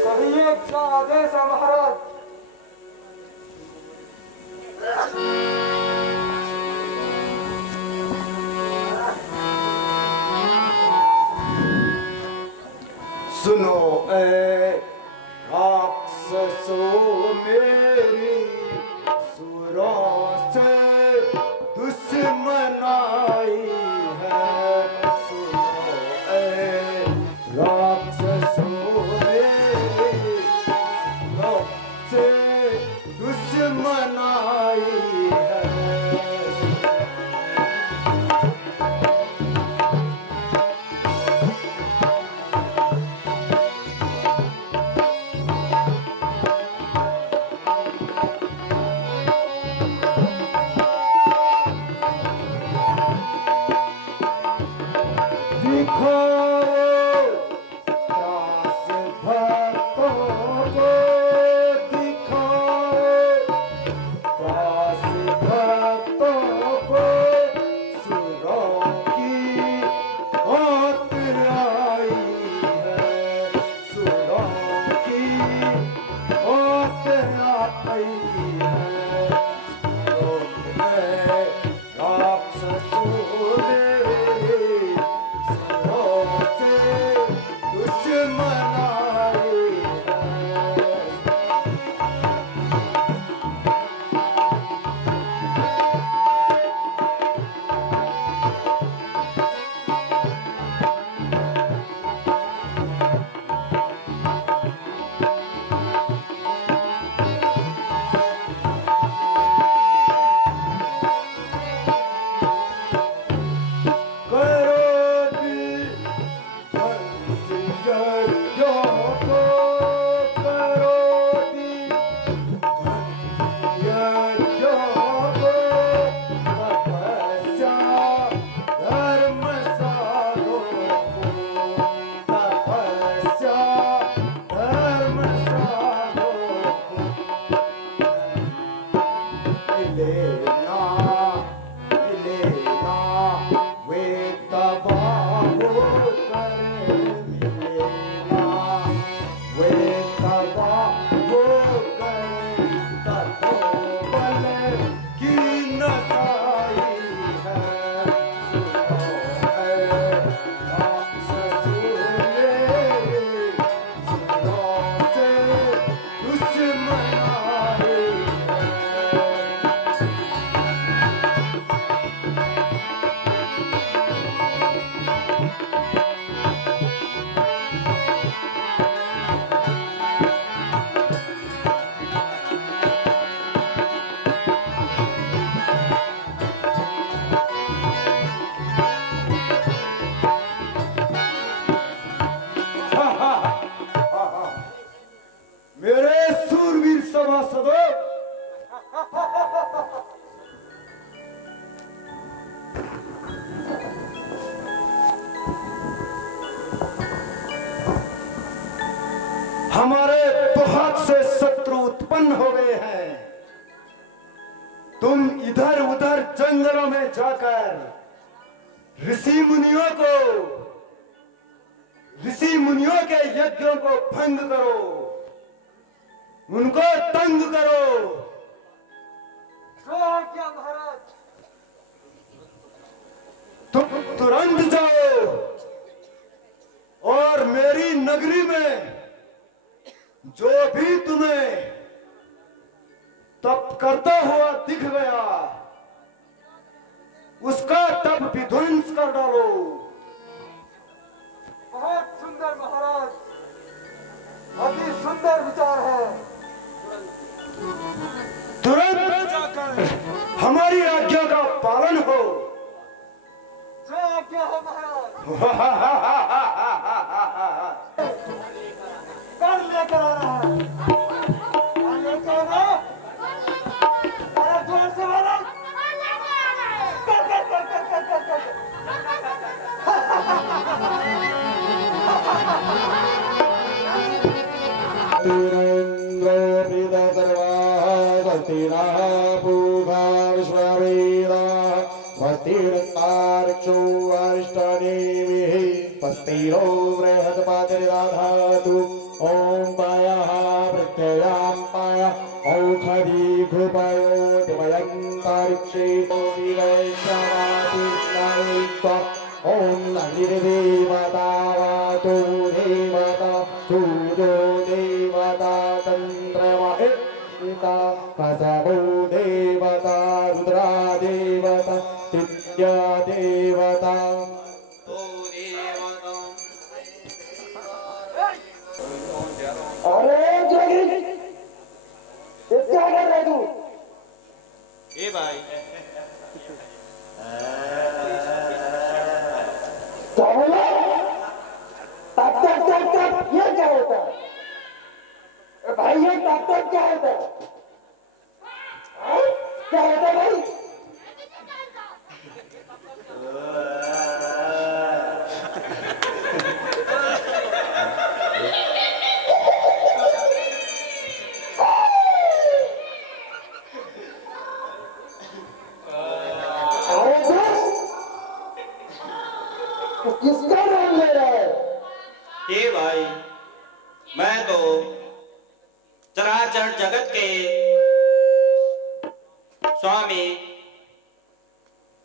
कहिए क्या आदेश है महाराज? सुनो ए राक्षसों मेरी सुरों से दुश्मनाई है। सुनो ए राक्षसों मेरी सुरों से दुश्मनाई है। हमारे बहुत से शत्रु उत्पन्न हो गए हैं। तुम इधर उधर जंगलों में जाकर ऋषि मुनियों के यज्ञों को भंग करो, उनको तंग करो। क्या महाराज? तुम तुरंत जाओ और मेरी नगरी में जो भी तुम्हें तप करता हुआ दिख गया उसका तप विध्वंस कर डालो। बहुत सुंदर महाराज, अति सुंदर विचार है। तुरंत जाकर हमारी आज्ञा का पालन हो। जो आज्ञा हो महाराज। कर लेकर आ रहा है। लेकर आ रहा है। अरे जोर से बोलो। कर। पूगा विश्ववेदा स्वस्तिर्तार्क्ष्यो अरिष्टा औषधि घृपयो दिवयन्तरिक्षे वैश्रवातिर्नयित्वा ॐ अग्निर्देवता वातो देवता सूर्यो देवता चन्द्रमा इता कसवो देवता रुद्रा देवता नित्या देवता अरे जोगी ये क्या कर रहा है तू? ए भाई क्या बोला? टक टक टक टक ये क्या होता है? भाई ये टक टक क्या होता है? क्या होता है भाई? किसका नाम ले रहा है? हे भाई मैं तो चराचर जगत के स्वामी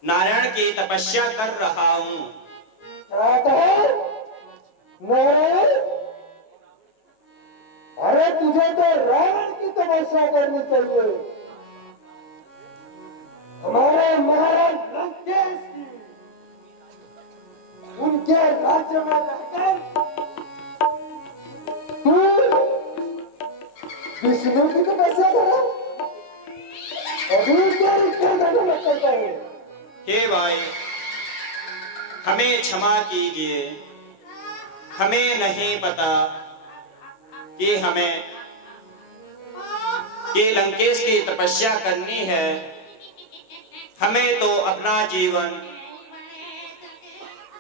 नारायण की तपस्या कर रहा हूँ। नारायण? अरे तुझे तो रावण की तपस्या करनी चाहिए, हमारे महाराज लंकेश की। उनके राज्य में रहकर तू विष्णु की तपस्या करा, अभी क्या करता है? हे भाई हमें क्षमा कीजिए, हमें नहीं पता कि हमें ये लंकेश की तपस्या करनी है। हमें तो अपना जीवन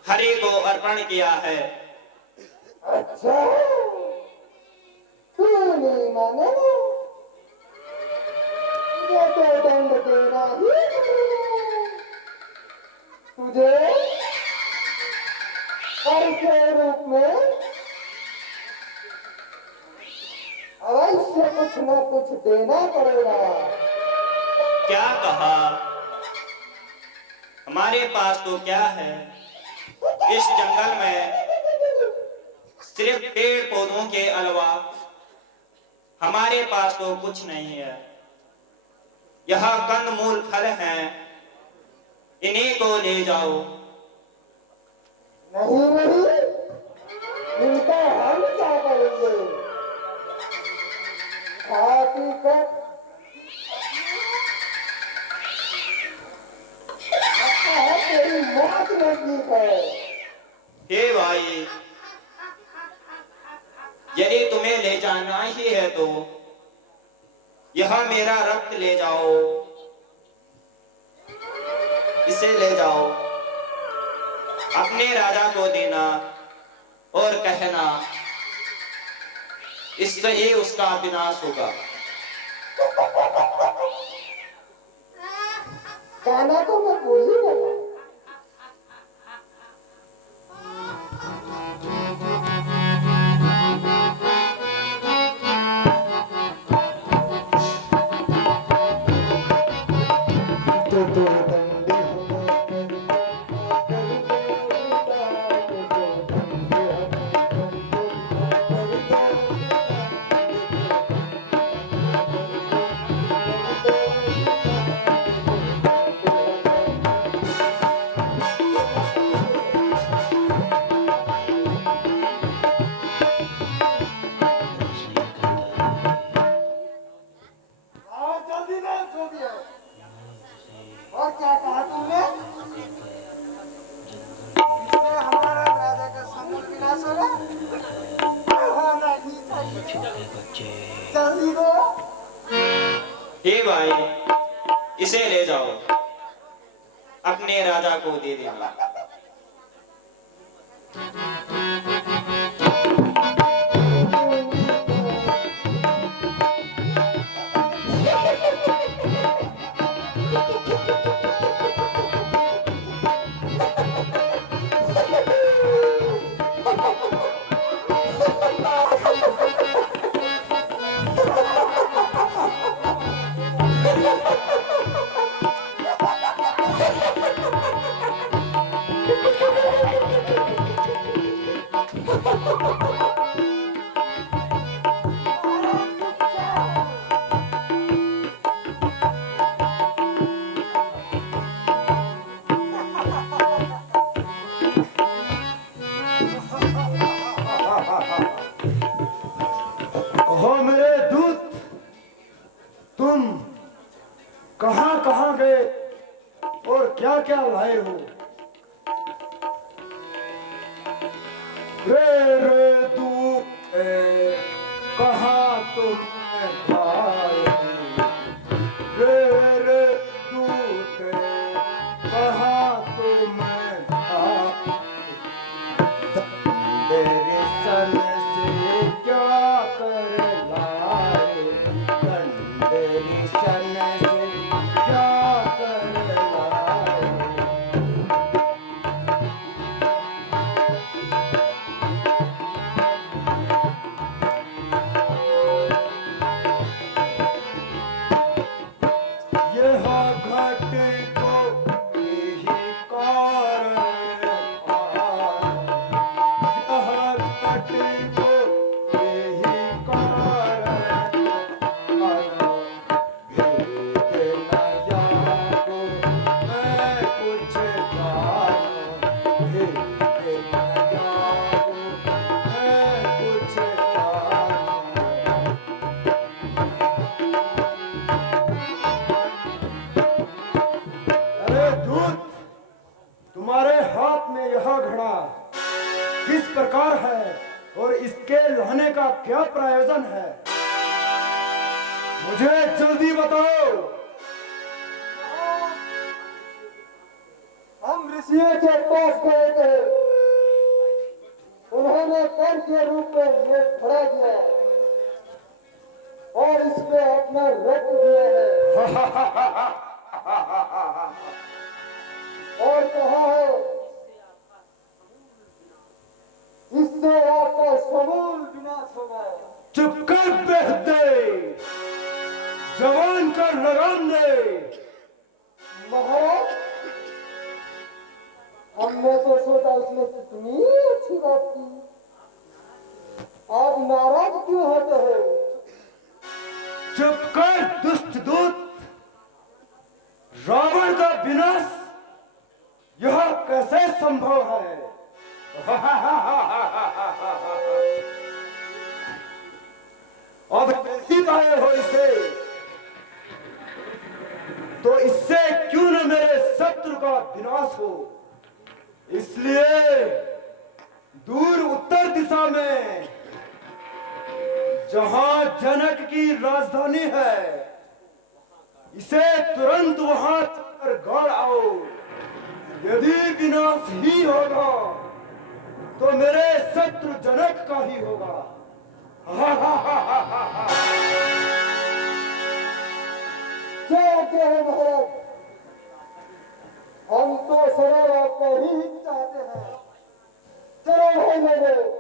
हरि को अर्पण किया है। अच्छा तू नहीं माने, ये तो दंड देना ही पड़ेगा तुझे। कर के रूप में अवश्य कुछ न कुछ देना पड़ेगा। क्या कहा? हमारे पास तो क्या है, इस जंगल में सिर्फ पेड़ पौधों के अलावा हमारे पास तो कुछ नहीं है। यह कंदमूल फल हैं, इन्हीं को ले जाओ। नहीं नहीं, इनका हम क्या करेंगे? खा पी कर लगता है तेरी मौत नजदीक है। हे भाई यदि तुम्हें ले जाना ही है तो यह मेरा रक्त ले जाओ, इसे ले जाओ, अपने राजा को देना और कहना इससे ही उसका विनाश होगा। गाना तो मैं भूल ही गया। और क्या कहा तुमने? इससे हमारा राजा का समूल विनाश होगा? होना ही चाहिए। जल्दी दो। हे भाई इसे ले जाओ, अपने राजा को दे देना। कहां कहां गए और क्या क्या लाए हो? रे दूत कहां तुम भाई? रे दूत कहां तुम भाई? तेरे सन से क्या कर लाए? तेरी सन से क्या कर लाए? यह घट को यही कारण आया। यह घट को यही कारण आया। भेद न जानो मैं कुछ जानो। भेद न जानो मैं कुछ जानो। अरे दूत, तुम्हारे हाथ में यह घड़ा किस प्रकार है और इसके लाने का क्या प्रयोजन है? मुझे जल्दी बताओ। हम ऋषियों के पास गए थे, उन्होंने कर के रूप में ये घड़ा दिया और इसमें अपना रक्त दिया है और कहा है इससे आपका समूल विनाश होगा। चुप कर बेहदे, जवान कर लगाम दे। महाराज, हमने तो सोचा उसमें कितनी अच्छी बात की, आप नाराज क्यों होते हो? चुप कर दुष्ट दूत, रावण का विनाश यह कैसे संभव है? अब जीत आए हो इसे, तो इससे क्यों न मेरे शत्रु का विनाश हो। इसलिए दूर उत्तर दिशा में जहां जनक की राजधानी है, इसे तुरंत वहां पर गौड़ आओ। यदि विनाश ही होगा तो मेरे शत्रु जनक का ही होगा। जय जय महाराज, हम तो सदा आपका ही चाहते हैं। चलो भाई लोगों,